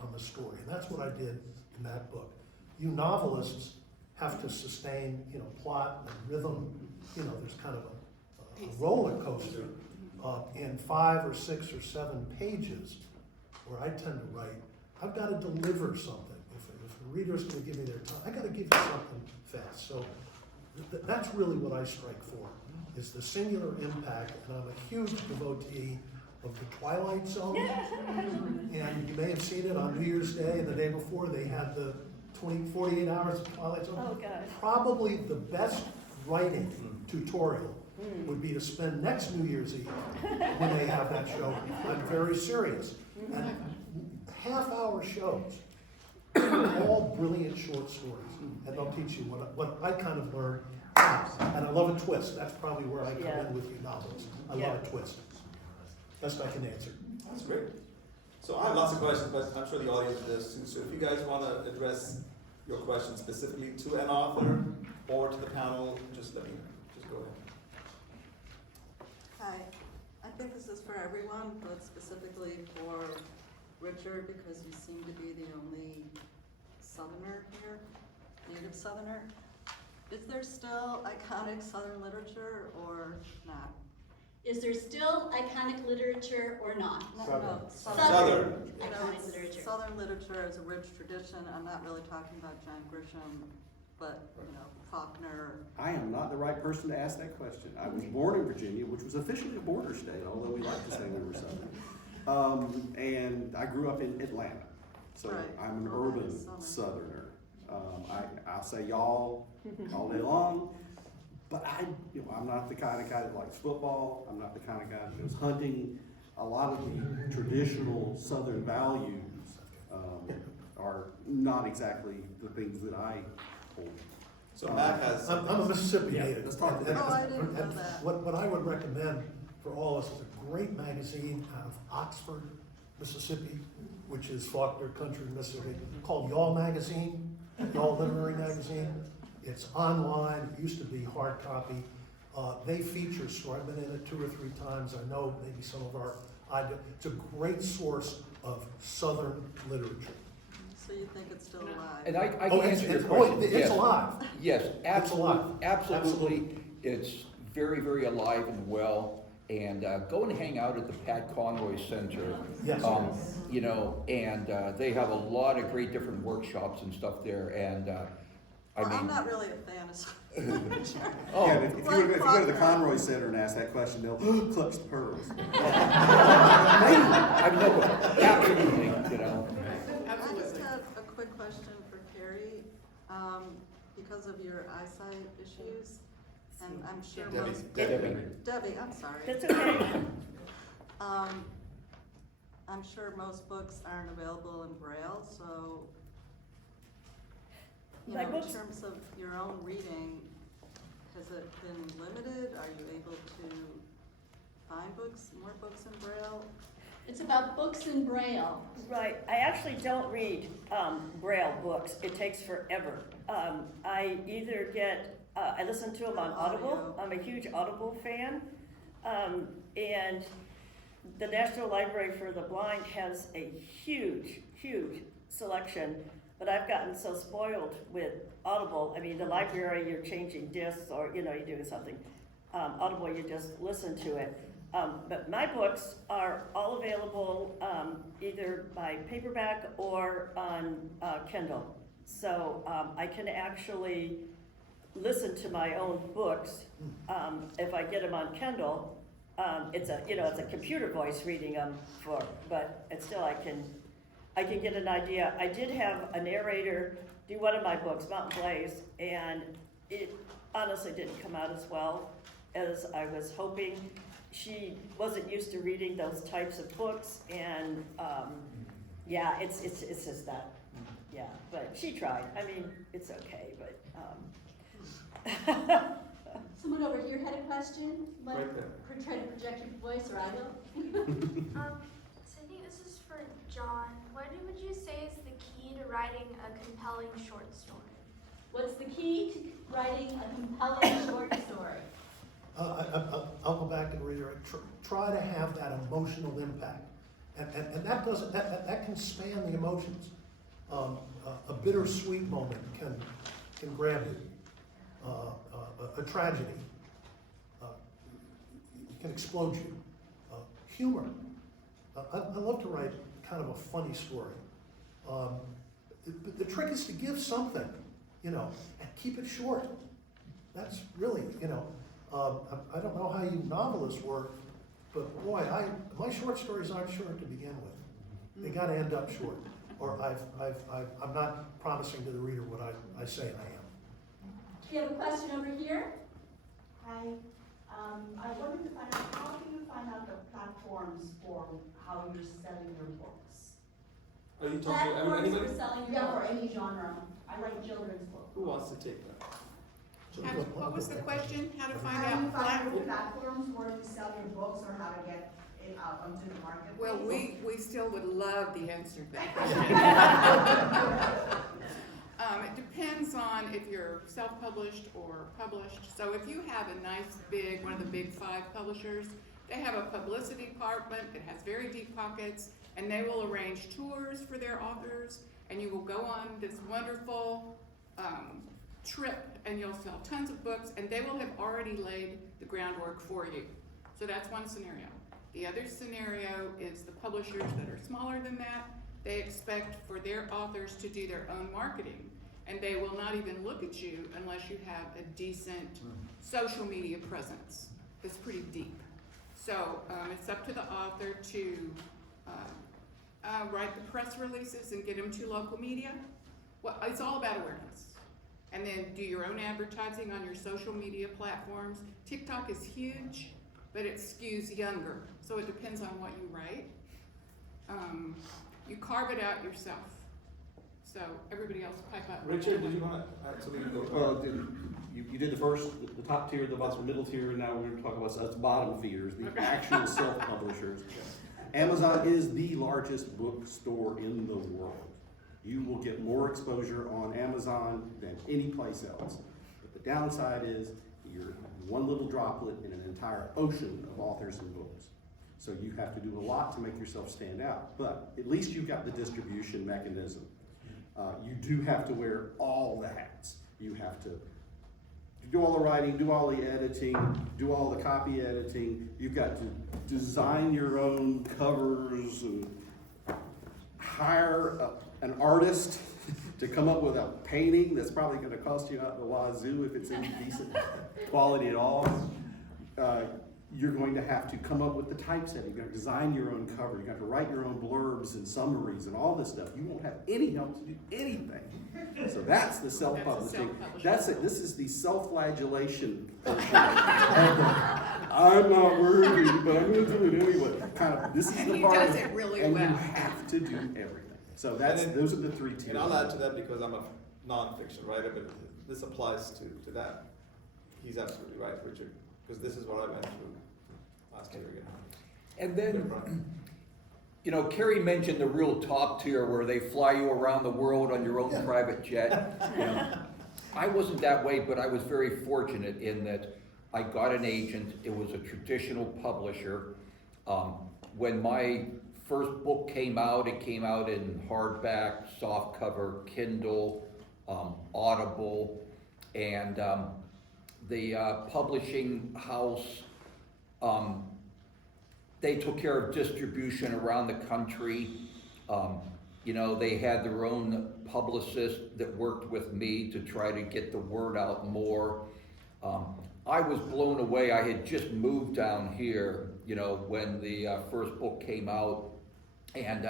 on the story. And that's what I did in that book. You novelists have to sustain, plot and rhythm. There's kind of a roller coaster. In 5 or 6 or 7 pages, where I tend to write, I've got to deliver something. If the reader's going to give me their time, I got to give you something fast. So that's really what I strike for, is the singular impact. And I'm a huge devotee of the Twilight Zone. And you may have seen it on New Year's Day and the day before. They had the 48 hours of Twilight Zone. Oh, God. Probably the best writing tutorial would be to spend next New Year's Eve when they have that show. I'm very serious. And half-hour shows, all brilliant short stories, and they'll teach you what I kind of learned. And I love a twist. That's probably where I come in with you novels. I love a twist. Best I can answer. That's great. So I have lots of questions, but I'm sure the audience does too. So if you guys want to address your questions specifically to an author or to the panel, just let me know. Just go ahead. Hi, I think this is for everyone, but specifically for Richard, because you seem to be the only Southerner here, native Southerner. Is there still iconic Southern literature or not? Is there still iconic literature or not? No, Southern. Iconic literature. Southern literature is a rich tradition. I'm not really talking about John Grisham, but, Faulkner. I am not the right person to ask that question. I was born in Virginia, which was officially a border state, although we like to say we were Southern. And I grew up in Atlanta, so Right. I'm an Oh, that urban is Southern. Southerner. I'll say y'all all day long, but I'm not the kind of guy that likes football. I'm not the kind of guy that goes hunting. A lot of the traditional Southern values are not exactly the things that I hold. So Mac has. I'm a Mississippi Yeah, native. let's talk about And- that. Oh, I didn't know and that. What I would recommend for all of us is a great magazine out of Oxford, Mississippi, which is Faulkner Country, Mississippi, called Y'all Magazine, Y'all Literary Magazine. It's online, it used to be hard copy. They feature story. I've been in it 2 or 3 times. I know maybe some of our, it's a great source of Southern literature. So you think it's still alive? And I can answer your question. It's Yes. alive. Yes, alive. absolutely. It's very, very alive and well. And go and hang out at the Pat Conroy Center. Yes. And they have a lot of great different workshops and stuff there. And I Well, I'm mean, not really a fan of. oh, Yeah, if you go to the Conroy Center and ask that question, they'll clutch the pearls. I know, absolutely, you know. I just Absolutely. have a quick question for Kerry, because of your eyesight issues, and I'm sure Debbie. most. Debbie. I'm sorry. That's okay. I'm sure most books aren't available in Braille, so, you My know, books- in terms of your own reading, has it been limited? Are you able to find books, more books in Braille? It's about books in Braille. Right, I actually don't read Braille books, it takes forever. I either get, I listen to them on Audible, I'm a huge Audible fan. And the National Library for the Blind has a huge, huge selection, but I've gotten so spoiled with Audible. I mean, the library, you're changing discs or, you know, you're doing something. Audible, you just listen to it. But my books are all available either by paperback or on Kindle. So I can actually listen to my own books. If I get them on Kindle, it's a computer voice reading them but it's still I can get an idea. I did have a narrator do one of my books, Mountain Blaze, and it honestly didn't come out as well as I was hoping. She wasn't used to reading those types of books, and yeah, it's just that, yeah. But she tried. I mean, it's okay, but. Someone over here had a question? Right there. Try to project your voice, or I will. So I think this is for John. What would you say is the key to writing a compelling short story? What's the key to writing a compelling short story? I'll go back and reiterate, try to have that emotional impact. And that doesn't, that can span the emotions. A bittersweet moment can grab you. A tragedy can explode you. Humor. I love to write kind of a funny story. The trick is to give something, you know, and keep it short. That's really, you know, I don't know how you novelists work, but boy, my short stories aren't short to begin with. They got to end up short, or I'm not promising to the reader what I say I am. Do you have a question over here? Hi, I wanted to find out, how do you find out the platforms for how you're selling your books? Are you talking to Platforms anybody? for selling your Yeah, for books. any genre. I write children's books. Who wants to take that? So What was the question? How to find How do you out? find the platforms where to sell your books or how to get it out onto the market? Well, we still would love the answer to that question. It depends on if you're self-published or published. So if you have a nice big, one of the big 5 publishers, they have a publicity department that has very deep pockets, and they will arrange tours for their authors, and you will go on this wonderful trip, and you'll sell tons of books, and they will have already laid the groundwork for you. So that's one scenario. The other scenario is the publishers that are smaller than that. They expect for their authors to do their own marketing, and they will not even look at you unless you have a decent social media presence that's pretty deep. So it's up to the author to write the press releases and get them to local media. Well, it's all about awareness. And then do your own advertising on your social media platforms. TikTok is huge, but it skews younger, so it depends on what you write. You carve it out yourself. So everybody else pipe up. Richard, did you want to actually go? You did the first, the top tier, the middle tier, and now we're gonna talk about the bottom feeders, the actual self-publishers. Amazon is the largest bookstore in the world. You will get more exposure on Amazon than any place else. But the downside is you're one little droplet in an entire ocean of authors and books. So you have to do a lot to make yourself stand out. But at least you've got the distribution mechanism. You do have to wear all the hats. You have to do all the writing, do all the editing, do all the copy editing. You've got to design your own covers and hire an artist to come up with a painting that's probably gonna cost you out the wazoo if it's in decent quality at all. You're going to have to come up with the typesetting, you're gonna design your own cover, you're gonna write your own blurbs and summaries and all this stuff. You won't have any help to do anything. So that's the self-publishing. self-publishing. That's it, this is the self-flagellation. I'm not worthy, but I'm gonna do it anyway. Kind of, this is And the he part. does it really and well. you have to do everything. So that's, those are the three tiers. And I'll add to that because I'm a non-fiction writer, but this applies to that. He's absolutely right, Richard, because this is what I went through last year again. And then, you know, Kerry mentioned the real top tier where they fly you around the world on your own private jet. You know, I wasn't that way, but I was very fortunate in that I got an agent. It was a traditional publisher. When my first book came out, it came out in hardback, softcover, Kindle, Audible, and the publishing house, they took care of distribution around the country. You know, they had their own publicist that worked with me to try to get the word out more. I was blown away. I had just moved down here, you know, when the first book came out. And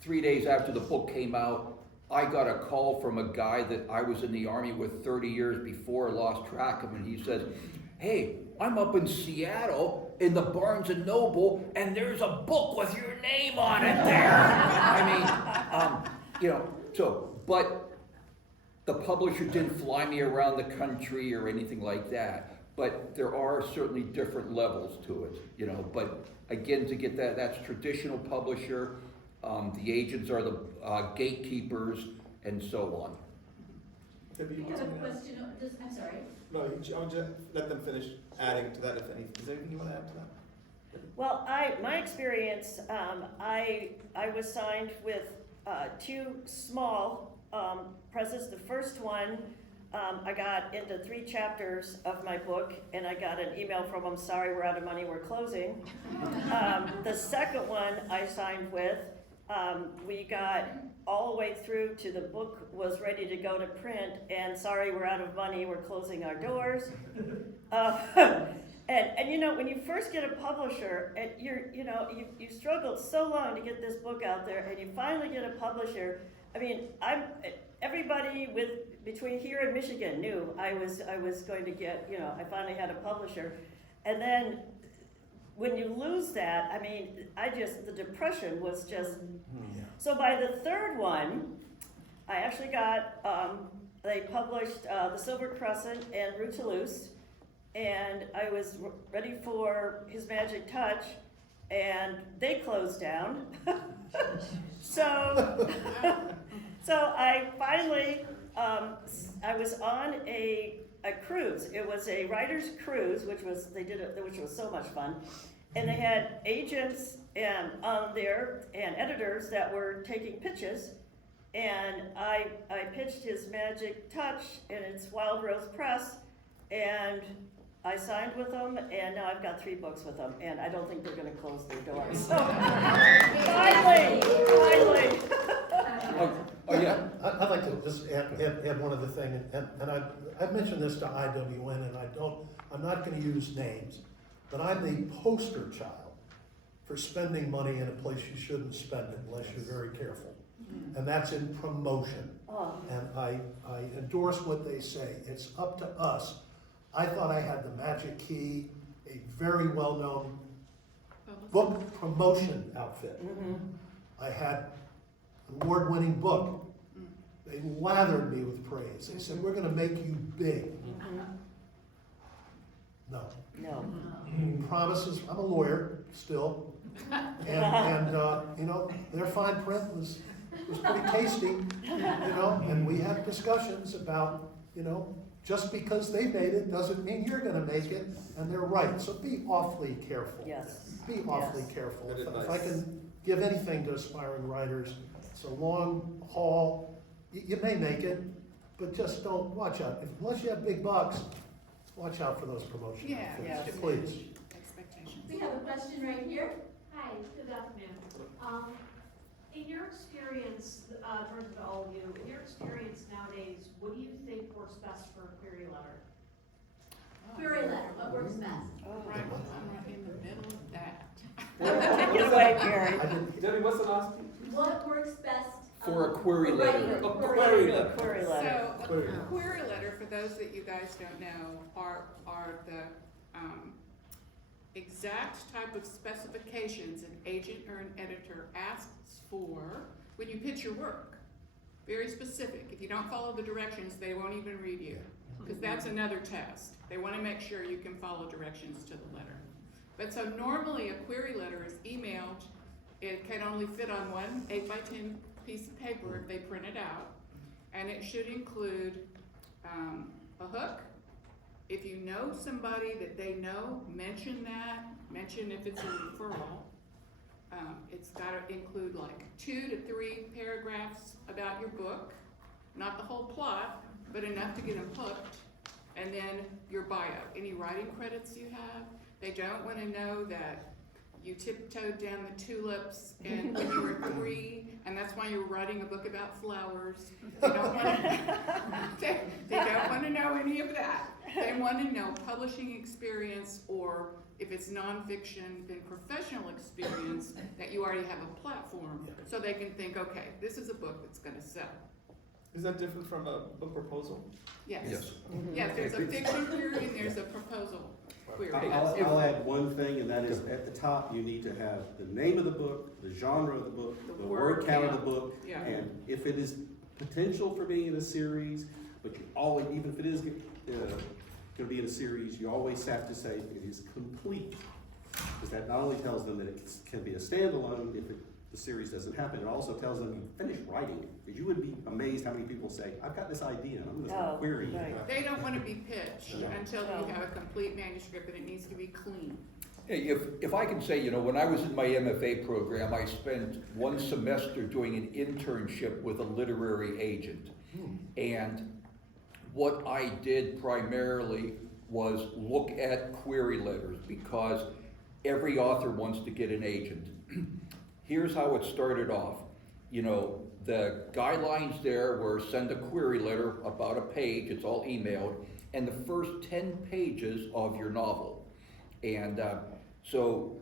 3 days after the book came out, I got a call from a guy that I was in the Army with 30 years before, lost track of him, and he says, "Hey, I'm up in Seattle in the Barnes and Noble, and there's a book with your name on it there." I mean, you know, so, but the publisher didn't fly me around the country or anything like that. But there are certainly different levels to it, you know. But again, to get that, that's traditional publisher. The agents are the gatekeepers, and so on. Debbie, you I want have a something else? question, I'm sorry. No, I'll just let them finish adding to that if any. Is there anything you want to add to that? Well, my experience, I was signed with two small presses. The first one, I got into 3 chapters of my book, and I got an email from them, "Sorry, we're out of money, we're closing." The second one I signed with, we got all the way through to the book was ready to go to print, and "Sorry, we're out of money, we're closing our doors." And you know, when you first get a publisher, and you struggled so long to get this book out there, and you finally get a publisher. I mean, everybody between here and Michigan knew I was going to get, you know, I finally had a publisher. And then when you lose that, I mean, the depression was just, so by the third one, I actually got, they published The Silver Crescent and Route to Toulouse, and I was ready for His Magic Touch, and they closed down. So I finally, I was on a cruise. It was a writer's cruise, which was so much fun. And they had agents on there and editors that were taking pitches. And I pitched His Magic Touch, and it's Wild Rose Press, and I signed with them, and now I've got 3 books with them, and I don't think they're gonna close their doors. So, finally. Oh yeah. I'd like to just add one other thing, and I've mentioned this to IWN, and I'm not gonna use names, but I'm the poster child for spending money in a place you shouldn't spend it unless you're very careful. And that's in promotion. Oh. And I endorse what they say. It's up to us. I thought I had the magic key, a very well-known book promotion outfit. I had an award-winning book. They lathered me with praise. They said, "We're gonna make you big." No. Promises, I'm a lawyer still. And you know, their fine print was pretty tasty, you know, and we had discussions about, you know, just because they made it doesn't mean you're gonna make it, and they're right, so be awfully careful. Yes. Be awfully careful. Good If I advice. can give anything to aspiring writers, it's a long haul. You may make it, but just don't, watch out. Unless you have big bucks, watch out for those promotion Yeah, outfits, yeah. please. Expectations. We have a question right here. Hi, good afternoon. In your experience, directed to all of you, in your experience nowadays, what do you think works best for a query letter? Query letter, what works best? Right, I'm right in the middle of that. Take it away, Kerry. Debbie, what's the last piece? What works best? For a query writing letter. a A query query letter. letter. Query letter. So, Query. a query letter, for those that you guys don't know, are the, exact type of specifications an agent or an editor asks for when you pitch your work. Very specific. If you don't follow the directions, they won't even read you, because that's another test. They want to make sure you can follow directions to the letter. But so normally a query letter is emailed. It can only fit on one 8x10 piece of paper if they print it out, and it should include a hook. If you know somebody that they know, mention that. Mention if it's a referral. It's got to include like 2 to 3 paragraphs about your book, not the whole plot, but enough to get them hooked. And then your bio, any writing credits you have. They don't want to know that you tiptoed down the tulips and when you were 3, and that's why you were writing a book about flowers. They don't want to, they don't want to know any of that. They want to know publishing experience, or if it's nonfiction, then professional experience that you already have a platform, so they can think, okay, this is a book that's going to sell. Is that different from a book proposal? Yes. Yes. Yes, there's a fiction query and there's a proposal query. I'll add one thing, and that is at the top, you need to have the name of the book, the genre of the book, the word count of the book, Yeah. and if it is potential for being in a series, but you always, even if it is gonna be in a series, you always have to say it is complete. Because that not only tells them that it can be a standalone if the series doesn't happen, it also tells them you finished writing it. Because you would be amazed how many people say, I've got this idea, and I'm gonna start querying it. right. They don't want to be pitched Yeah. until you have a complete manuscript, and it needs to be clean. Hey, if I can say, when I was in my MFA program, I spent 1 semester doing an internship with a literary agent. And what I did primarily was look at query letters, because every author wants to get an agent. Here's how it started off. The guidelines there were send a query letter about a page, it's all emailed, and the first 10 pages of your novel. And so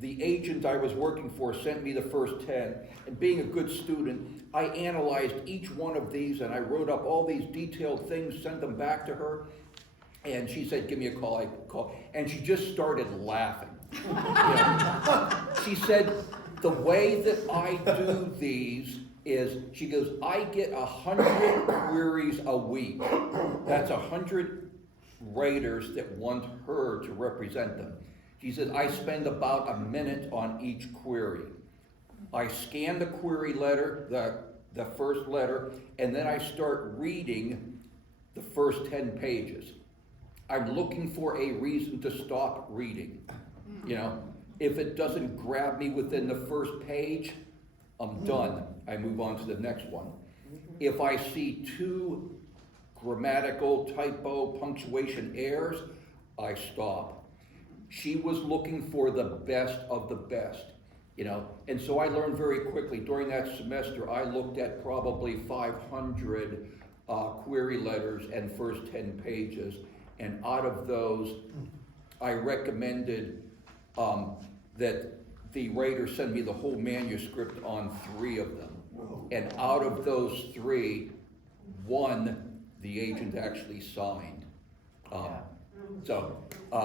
the agent I was working for sent me the first 10, and being a good student, I analyzed each one of these and I wrote up all these detailed things, sent them back to her, and she said, give me a call. I called, and she just started laughing. She said, the way that I do these is, she goes, I get 100 queries a week. That's 100 writers that want her to represent them. She says, I spend about a minute on each query. I scan the query letter, the first letter, and then I start reading the first 10 pages. I'm looking for a reason to stop reading. If it doesn't grab me within the first page, I'm done. I move on to the next one. If I see 2 grammatical, typo, punctuation errors, I stop. She was looking for the best of the best, and so I learned very quickly. During that semester, I looked at probably 500 query letters and first 10 pages, and out of those, I recommended that the writer send me the whole manuscript on 3 of them. And out of those 3, 1 the agent actually signed. So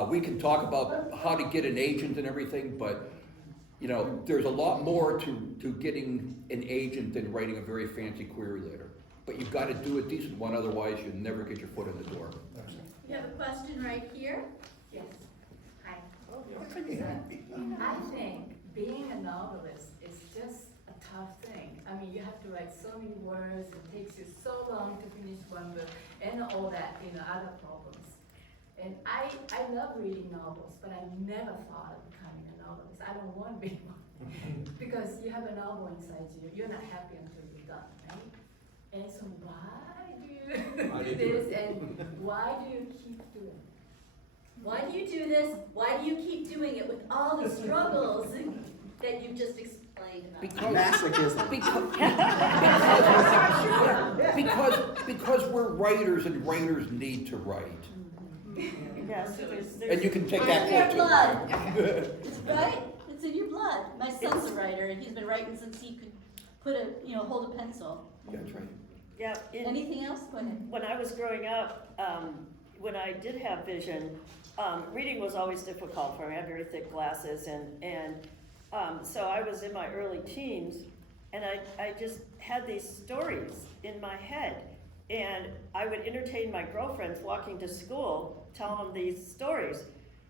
we can talk about how to get an agent and everything, but there's a lot more to getting an agent than writing a very fancy query letter. But you've got to do a decent one, otherwise you'll never get your foot in the door. You have a question right here? Yes. Hi. I think being a novelist is just a tough thing. I mean, you have to write so many words, it takes you so long to finish one book, and all that, other problems. And I love reading novels, but I never thought of becoming a novelist. I don't want to be one. Because you have a novel inside you, you're not happy until you're done, right? And so why do you do this, and why do you keep doing it? Why do you do this? Why do you keep doing it with all the struggles that you've just explain about Because, Masochism. because we're writers and writers need to write. Yes, And you can take It's in that your quote too. blood, right? It's in your blood. My son's a writer, and he's been writing since he could put hold a pencil. That's right. Yeah. Anything else? Go ahead. When I was growing up, when I did have vision, reading was always difficult for me. I had very thick glasses, and so I was in my early teens, and I just had these stories in my head, and I would entertain my girlfriends walking to school, telling them these stories,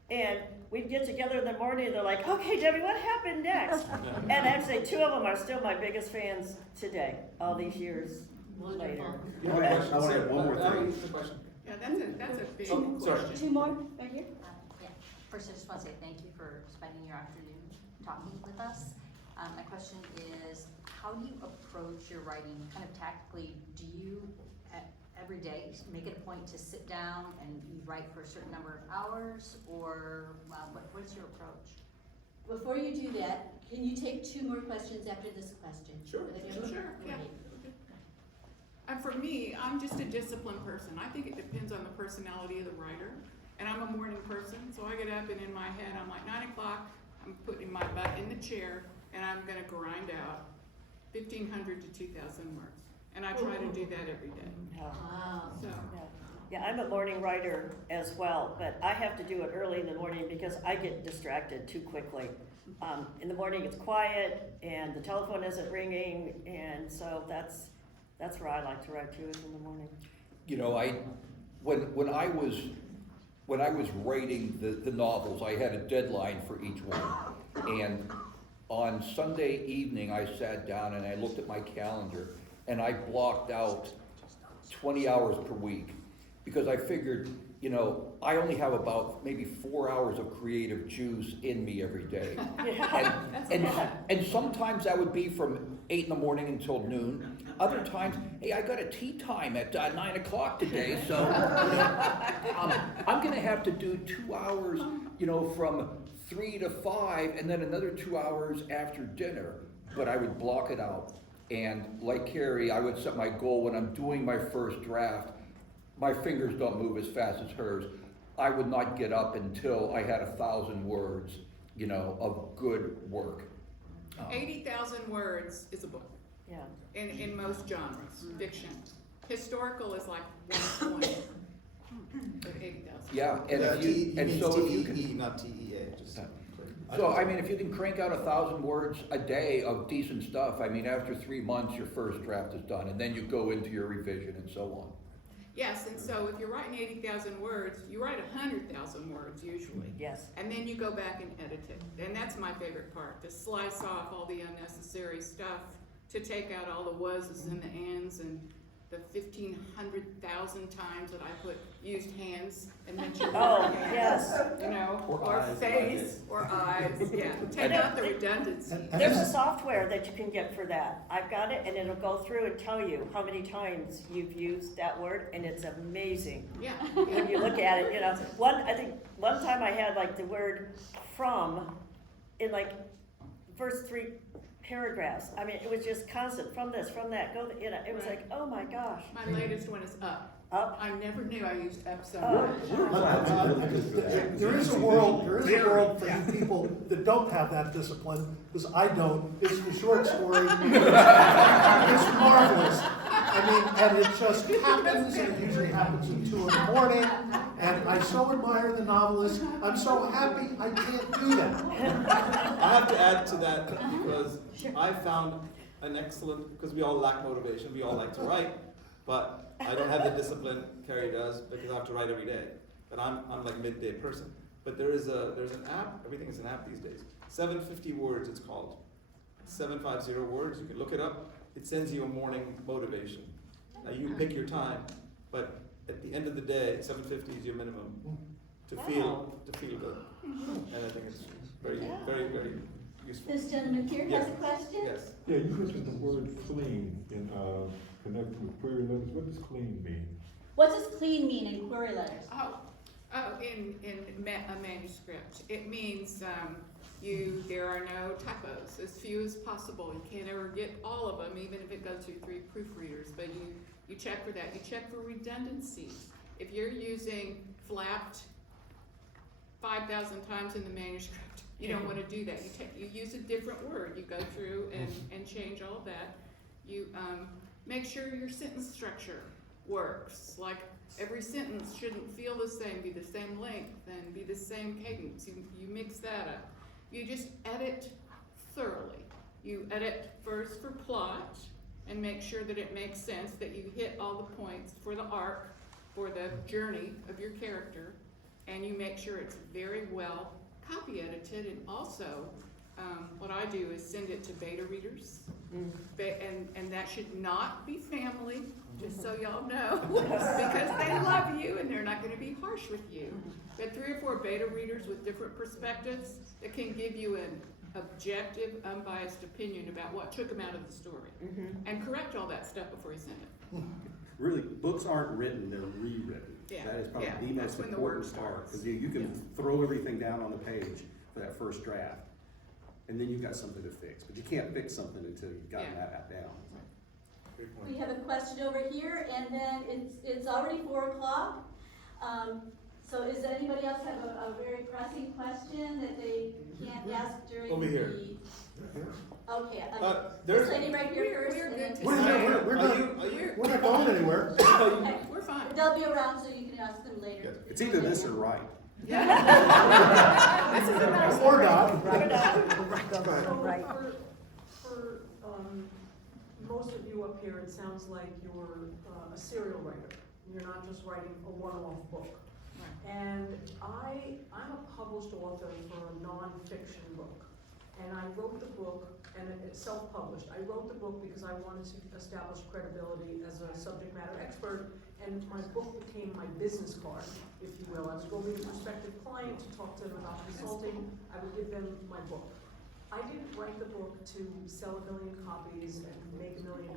and we'd get together in the morning, and they're like, "Okay, Debbie, what happened next?" And I'd say 2 of them are still my biggest fans today, all these years later. I want to add one more thing. Yeah, that's a big Oh, sorry. question. 2 more, right here. Yeah, first I just want to say thank you for spending your afternoon talking with us. My question is, how do you approach your writing kind of tactically? Do you every day make it a point to sit down and you write for a certain number of hours, or what's your approach? Before you do that, can you take 2 more questions after this question? Sure. Sure, yeah. Great. And for me, I'm just a disciplined person. I think it depends on the personality of the writer. And I'm a morning person, so I get up and in my head, I'm like 9 o'clock, I'm putting my butt in the chair and I'm gonna grind out 1,500 to 2,000 words. And I try to do that every day. Wow. So, Yeah, I'm a morning writer as well, but I have to do it early in the morning because I get distracted too quickly. In the morning it's quiet and the telephone isn't ringing, and so that's where I like to write too, is in the morning. You know, when I was writing the novels, I had a deadline for each one. And on Sunday evening, I sat down and I looked at my calendar and I blocked out 20 hours per week, because I figured, you know, I only have about maybe 4 hours of creative juice in me every day. And sometimes that would be from 8 in the morning until noon. Other times, hey, I got a tea time at 9 o'clock today, so I'm gonna have to do 2 hours, you know, from 3 to 5, and then another 2 hours after dinner. But I would block it out. And like Kerry, I would set my goal when I'm doing my first draft. My fingers don't move as fast as hers. I would not get up until I had 1,000 words, you know, of good work. 80,000 words is a book. Yeah. In most genres, fiction. Historical is like 120. But 80,000. Yeah, and so if you can, not TEA, just. so I mean, if you can crank out 1,000 words a day of decent stuff, I mean, after 3 months, your first draft is done, and then you go into your revision and so on. Yes, and so if you're writing 80,000 words, you write 100,000 words usually. Yes. And then you go back and edit it. And that's my favorite part, to slice off all the unnecessary stuff, to take out all the wases and the ands and the 1,500,000 times that I used hands and mentioned. Oh, yes. You know, Or eyes, face, or eyes, yeah. Take out the redundancy. There's a software that you can get for that. I've got it, and it'll go through and tell you how many times you've used that word, and it's amazing. Yeah. When you look at it, you know, I think one time I had like the word "from" in like first 3 paragraphs. I mean, it was just constant, from this, from that, go, you know, it was like, oh my gosh. My latest one is up. Up? I never knew I used up so Oh. much. There is a world for you people that don't have that discipline, because I don't. It's the short story. It's marvelous. I mean, and it just happens, and it usually happens at 2 in the morning, and I so admire the novelist. I'm so happy I can't do that. I have to add to that because I found an excellent, because we all lack motivation, we all like to write, but I don't have the discipline Kerry does because I have to write every day. But I'm like a midday person. But there's an app, everything is an app these days. 750 words it's called. 750 words, you can look it up. It sends you a morning motivation. Now you pick your time, but at the end of the day, 750 is your minimum to feel good. And I think it's very, very, very useful. This gentleman here has a question? Yes. Yeah, you mentioned the word clean in connecting with query letters. What does clean mean? What does clean mean in query letters? In a manuscript, it means you there are no typos, as few as possible. You can't ever get all of them, even if it goes through 3 proofreaders, but you check for that. You check for redundancies. If you're using flapped 5,000 times in the manuscript, you don't want to do that. You use a different word. You go through and change all of that. You make sure your sentence structure works. Like every sentence shouldn't feel the same, be the same length, and be the same cadence. You mix that up. You just edit thoroughly. You edit first for plot and make sure that it makes sense, that you hit all the points for the arc, for the journey of your character, and you make sure it's very well copy edited. And also, what I do is send it to beta readers, and that should not be family, just so y'all know, because they love you and they're not going to be harsh with you. But 3 or 4 beta readers with different perspectives that can give you an objective, unbiased opinion about what took them out of the story, and correct all that stuff before you send it. Really, books aren't written, they're rewritten. Yeah, That is probably yeah, the that's most when the work important part, starts. because you can throw everything down on the page for that first draft, and then you've got something to fix, but you can't fix something until you've gotten that down. We have a question over here, and then it's already 4 o'clock. So is there anybody else have a very pressing question that they can't ask during Over here. Okay, There's- this lady right here first. We're and good then- to We're not going anywhere. Okay. We're fine. They'll be around, so you can ask them later. It's either this or right. This is a nice Or not. For most of you up here, it sounds like you're a serial writer. You're not just writing a one-off book. And I'm a published author for a non-fiction book. And I wrote the book, and it's self-published. I wrote the book because I wanted to establish credibility as a subject matter expert, and my book became my business card, if you will. I was going to a prospective client to talk to them about consulting. I would give them my book. I didn't write the book to sell 1 million copies and make $1 million.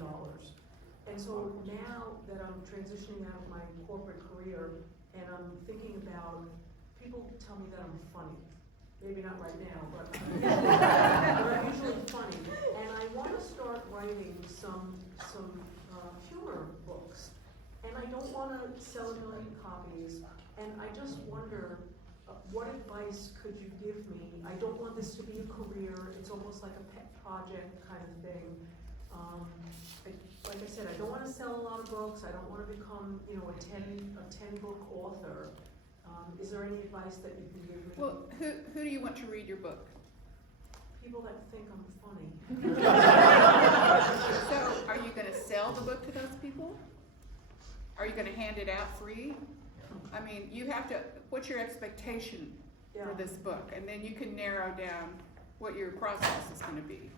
And so now that I'm transitioning out of my corporate career, and I'm thinking about, people tell me that I'm funny. Maybe not right now, but I'm usually funny. And I want to start writing some humor books. And I don't want to sell 1 million copies. And I just wonder, what advice could you give me? I don't want this to be a career. It's almost like a pet project kind of thing. Like I said, I don't want to sell a lot of books. I don't want to become, a 10-book author. Is there any advice that you can give me? Well, who do you want to read your book? People that think I'm funny. So, are you going to sell the book to those people? Are you going to hand it out free? I mean, you have to, what's your expectation for this book? And then you can narrow down what your process is going to be.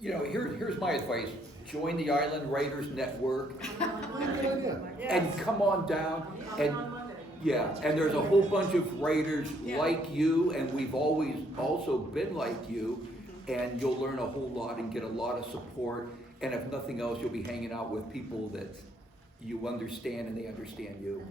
Here's my advice. Join the Island Writers Network and come on down. And there's a whole bunch of writers like you, and we've always also been like you, and you'll learn a whole lot and get a lot of support. And if nothing else, you'll be hanging out with people that you understand and they understand you.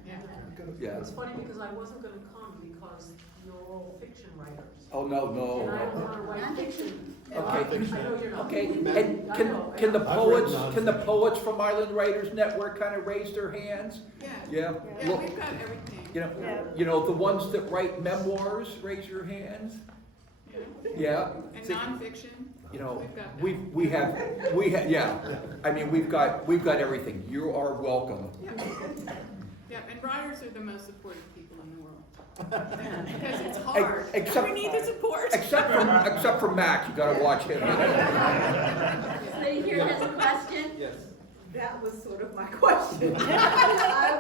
Yeah. It's funny because I wasn't going to come because you're all fiction writers. Oh, no. And I don't want to write fiction. Okay. I know you're not. Okay, and can the poets from Island Writers Network kind of raise their hands? Yeah. Look, We've got everything. the ones that write memoirs, raise your hands. Yeah. And nonfiction. We have, I mean, we've got everything. You are welcome. Yeah, and writers are the most supportive people in the world. Because it's hard. Except, we need the support. Except for Mac, you gotta watch him. This lady here has a question. Yes. That was sort of my question. I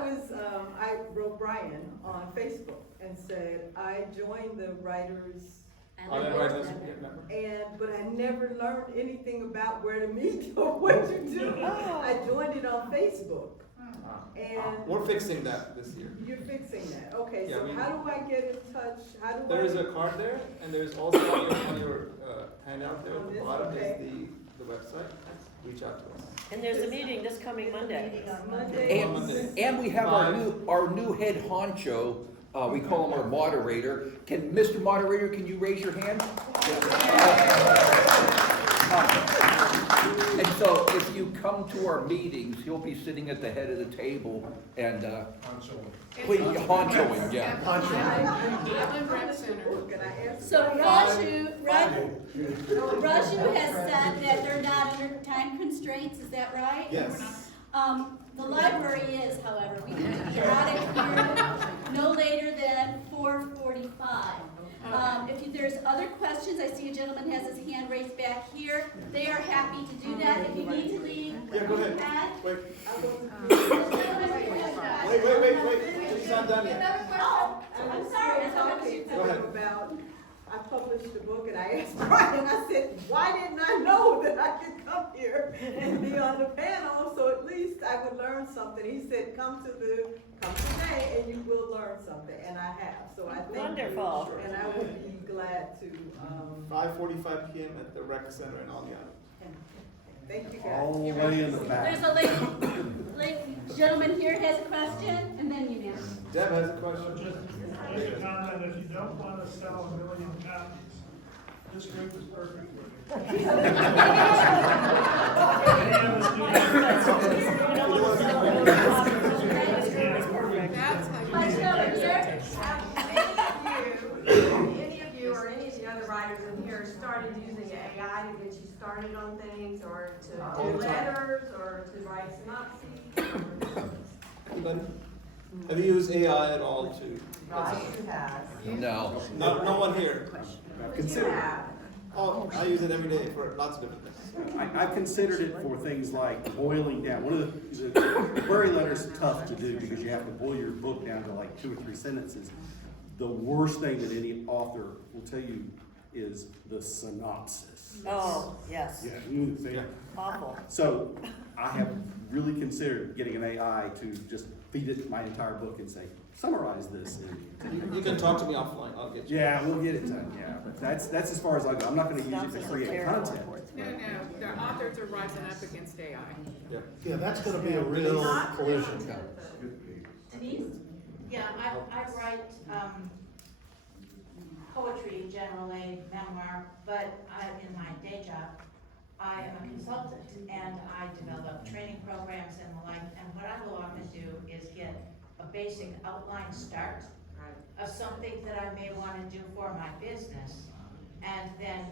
wrote Brian on Facebook and said, I joined the writers but I never learned anything about where to meet or what to do. I joined it on Facebook. And we're fixing that this year. You're fixing that. Okay, Yeah, so how do I get in touch? There is a card there, and there's also on your handout there at the bottom is the website. Reach out to us. And there's a meeting this coming Monday. And we have our new head honcho. We call him our moderator. Mr. Moderator, can you raise your hand? if you come to our meetings, he'll be sitting at the head of the honchoing, yeah. Ellen Rec Center. So Raju has said that they're not under time constraints, is that right? Yes. The library is, however, we need to be out of here no later than 4:45. If there's other questions, I see a gentleman has his hand raised back here. They are happy to do that. If you need to leave. Yeah, go ahead. Wait. Wait. She's not done yet. Oh, I'm sorry. Go ahead. I published a book and I asked Brian, I said, why didn't I know that I could come here and be on the panel so at least I would learn something? He said, come today and you will learn something, and I have. So I think Wonderful. And I would be glad to. 5:45 p.m. at the Rec Center in Oneonta. Thank you guys. All the way in the back. There's a lady, gentleman here has a question, and then you, ma'am. Deb has a question. Just a comment, if you don't want to sell 1 million copies, this group is perfect for you. Any of you or any of the other writers in here started using AI to get you started on things, or to do letters, or to write synopses? Anybody? Have you used AI at all to? Raju has. No. No one here. Consider it. Oh, I use it every day for lots of different things. I've considered it for things like boiling down. One of the query letters is tough to do because you have to boil your book down to like 2 or 3 sentences. The worst thing that any author will tell you is the synopsis. Oh, yes. Yeah. Awful. So I have really considered getting an AI to just feed it my entire book and say, summarize this. You can talk to me offline. I'll get you. Yeah, we'll get it done. Yeah, but that's as far as I go. I'm not going to use it to create content. No, the authors are rising up against AI. Yeah, that's gonna be a real collision. Denise? Yeah, I write poetry generally, memoir, but in my day job, I am a consultant and I develop training programs and the like. And what I will often do is get a basic outline start of something that I may want to do for my business, and then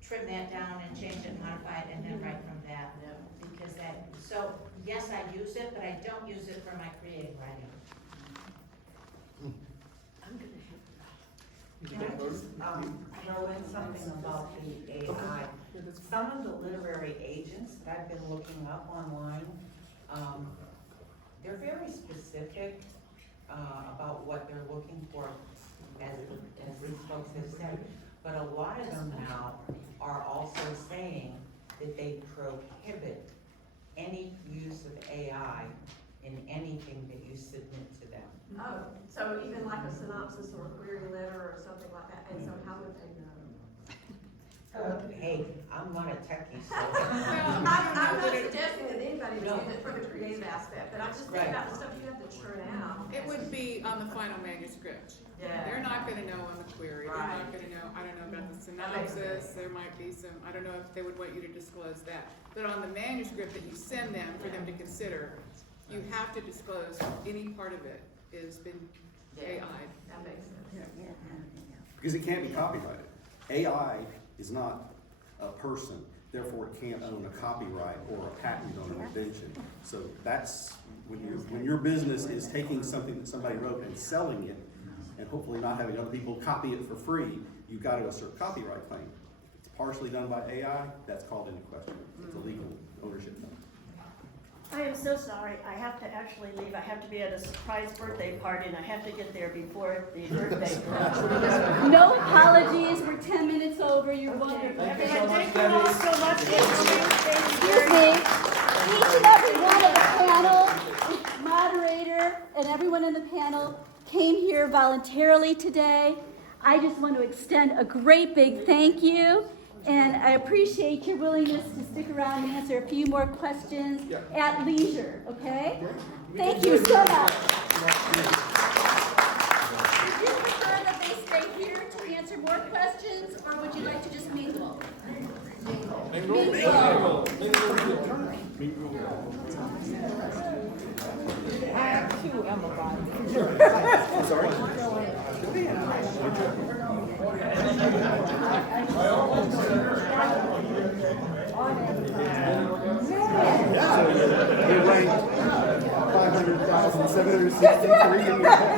trim that down and change it, modify it, and then write from that. Because so yes, I use it, but I don't use it for my creative writing. Can I just throw in something about the AI? Some of the literary agents that I've been looking up online, they're very specific about what they're looking for, as these folks have said. But a lot of them now are also saying that they prohibit any use of AI in anything that you submit to them. Oh, so even like a synopsis or a query letter or something like that, and so how would they know? Hey, I'm not a techie, so. I'm not suggesting that anybody would use it for the creative aspect, but I'm just thinking about the stuff you have to churn out. It would be on the final manuscript. Yeah. They're not gonna know on the query, they're not gonna know, I don't know about the synopsis, there might be some, I don't know if they would want you to disclose that. But on the manuscript that you send them for them to consider, you have to disclose any part of it has been AI'd. That makes sense. Because it can't be copyrighted. AI is not a person, therefore it can't own a copyright or a patent on an invention. So that's, when your business is taking something that somebody wrote and selling it, and hopefully not having other people copy it for free, you've got to assert copyright claim. If it's partially done by AI, that's called into question. It's a legal ownership thing. I am so sorry. I have to actually leave. I have to be at a surprise birthday party, and I have to get there before the birthday. No apologies. We're 10 minutes over. You're wonderful. Thank you all so much. Excuse me. Each and every one of the panel, moderator, and everyone in the panel came here voluntarily today. I just want to extend a great big thank you. And I appreciate your willingness to stick around and answer a few more questions at leisure, okay? Thank you so much. Would you prefer that they stay here to answer more questions, or would you like to just mingle? Mingle. I too am a body. I'm sorry? They ranked 500,763.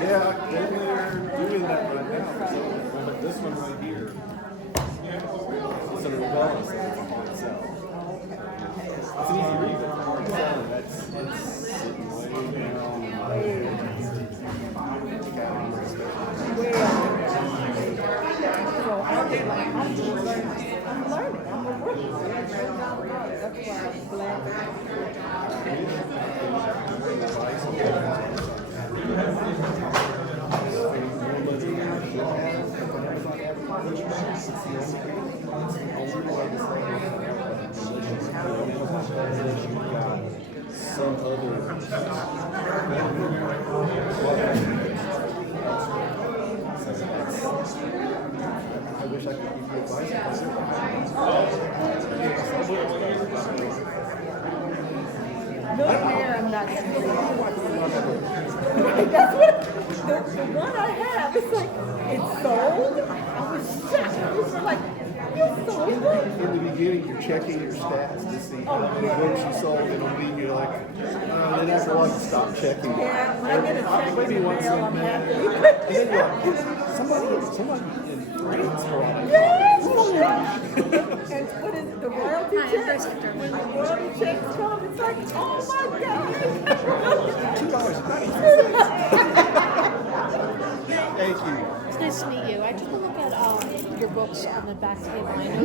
Yeah, they're doing that right now. So, but this one right here, Senator Wallace, itself. It's an easy read, but hard to sell. That's sitting way down. I'm learning. I'm a rookie. That's why I'm glad. Some other. I wish I could give you advice. No hair, I'm not sure. That's what, the one I have, it's like, it's sold. I was shocked. It's like, it's sold. In the beginning, you're checking your stats to see how many books you sold in a week. You're like, then after a while, you stop checking. Yeah, when I get a check in the mail, I'm happy. And then you're like, somebody in France for all that. Yes! And what is the royalty check? When the royalty checks come, it's like, oh my God. Thank you. It's nice to meet you. I took a look at your books on the back table. I know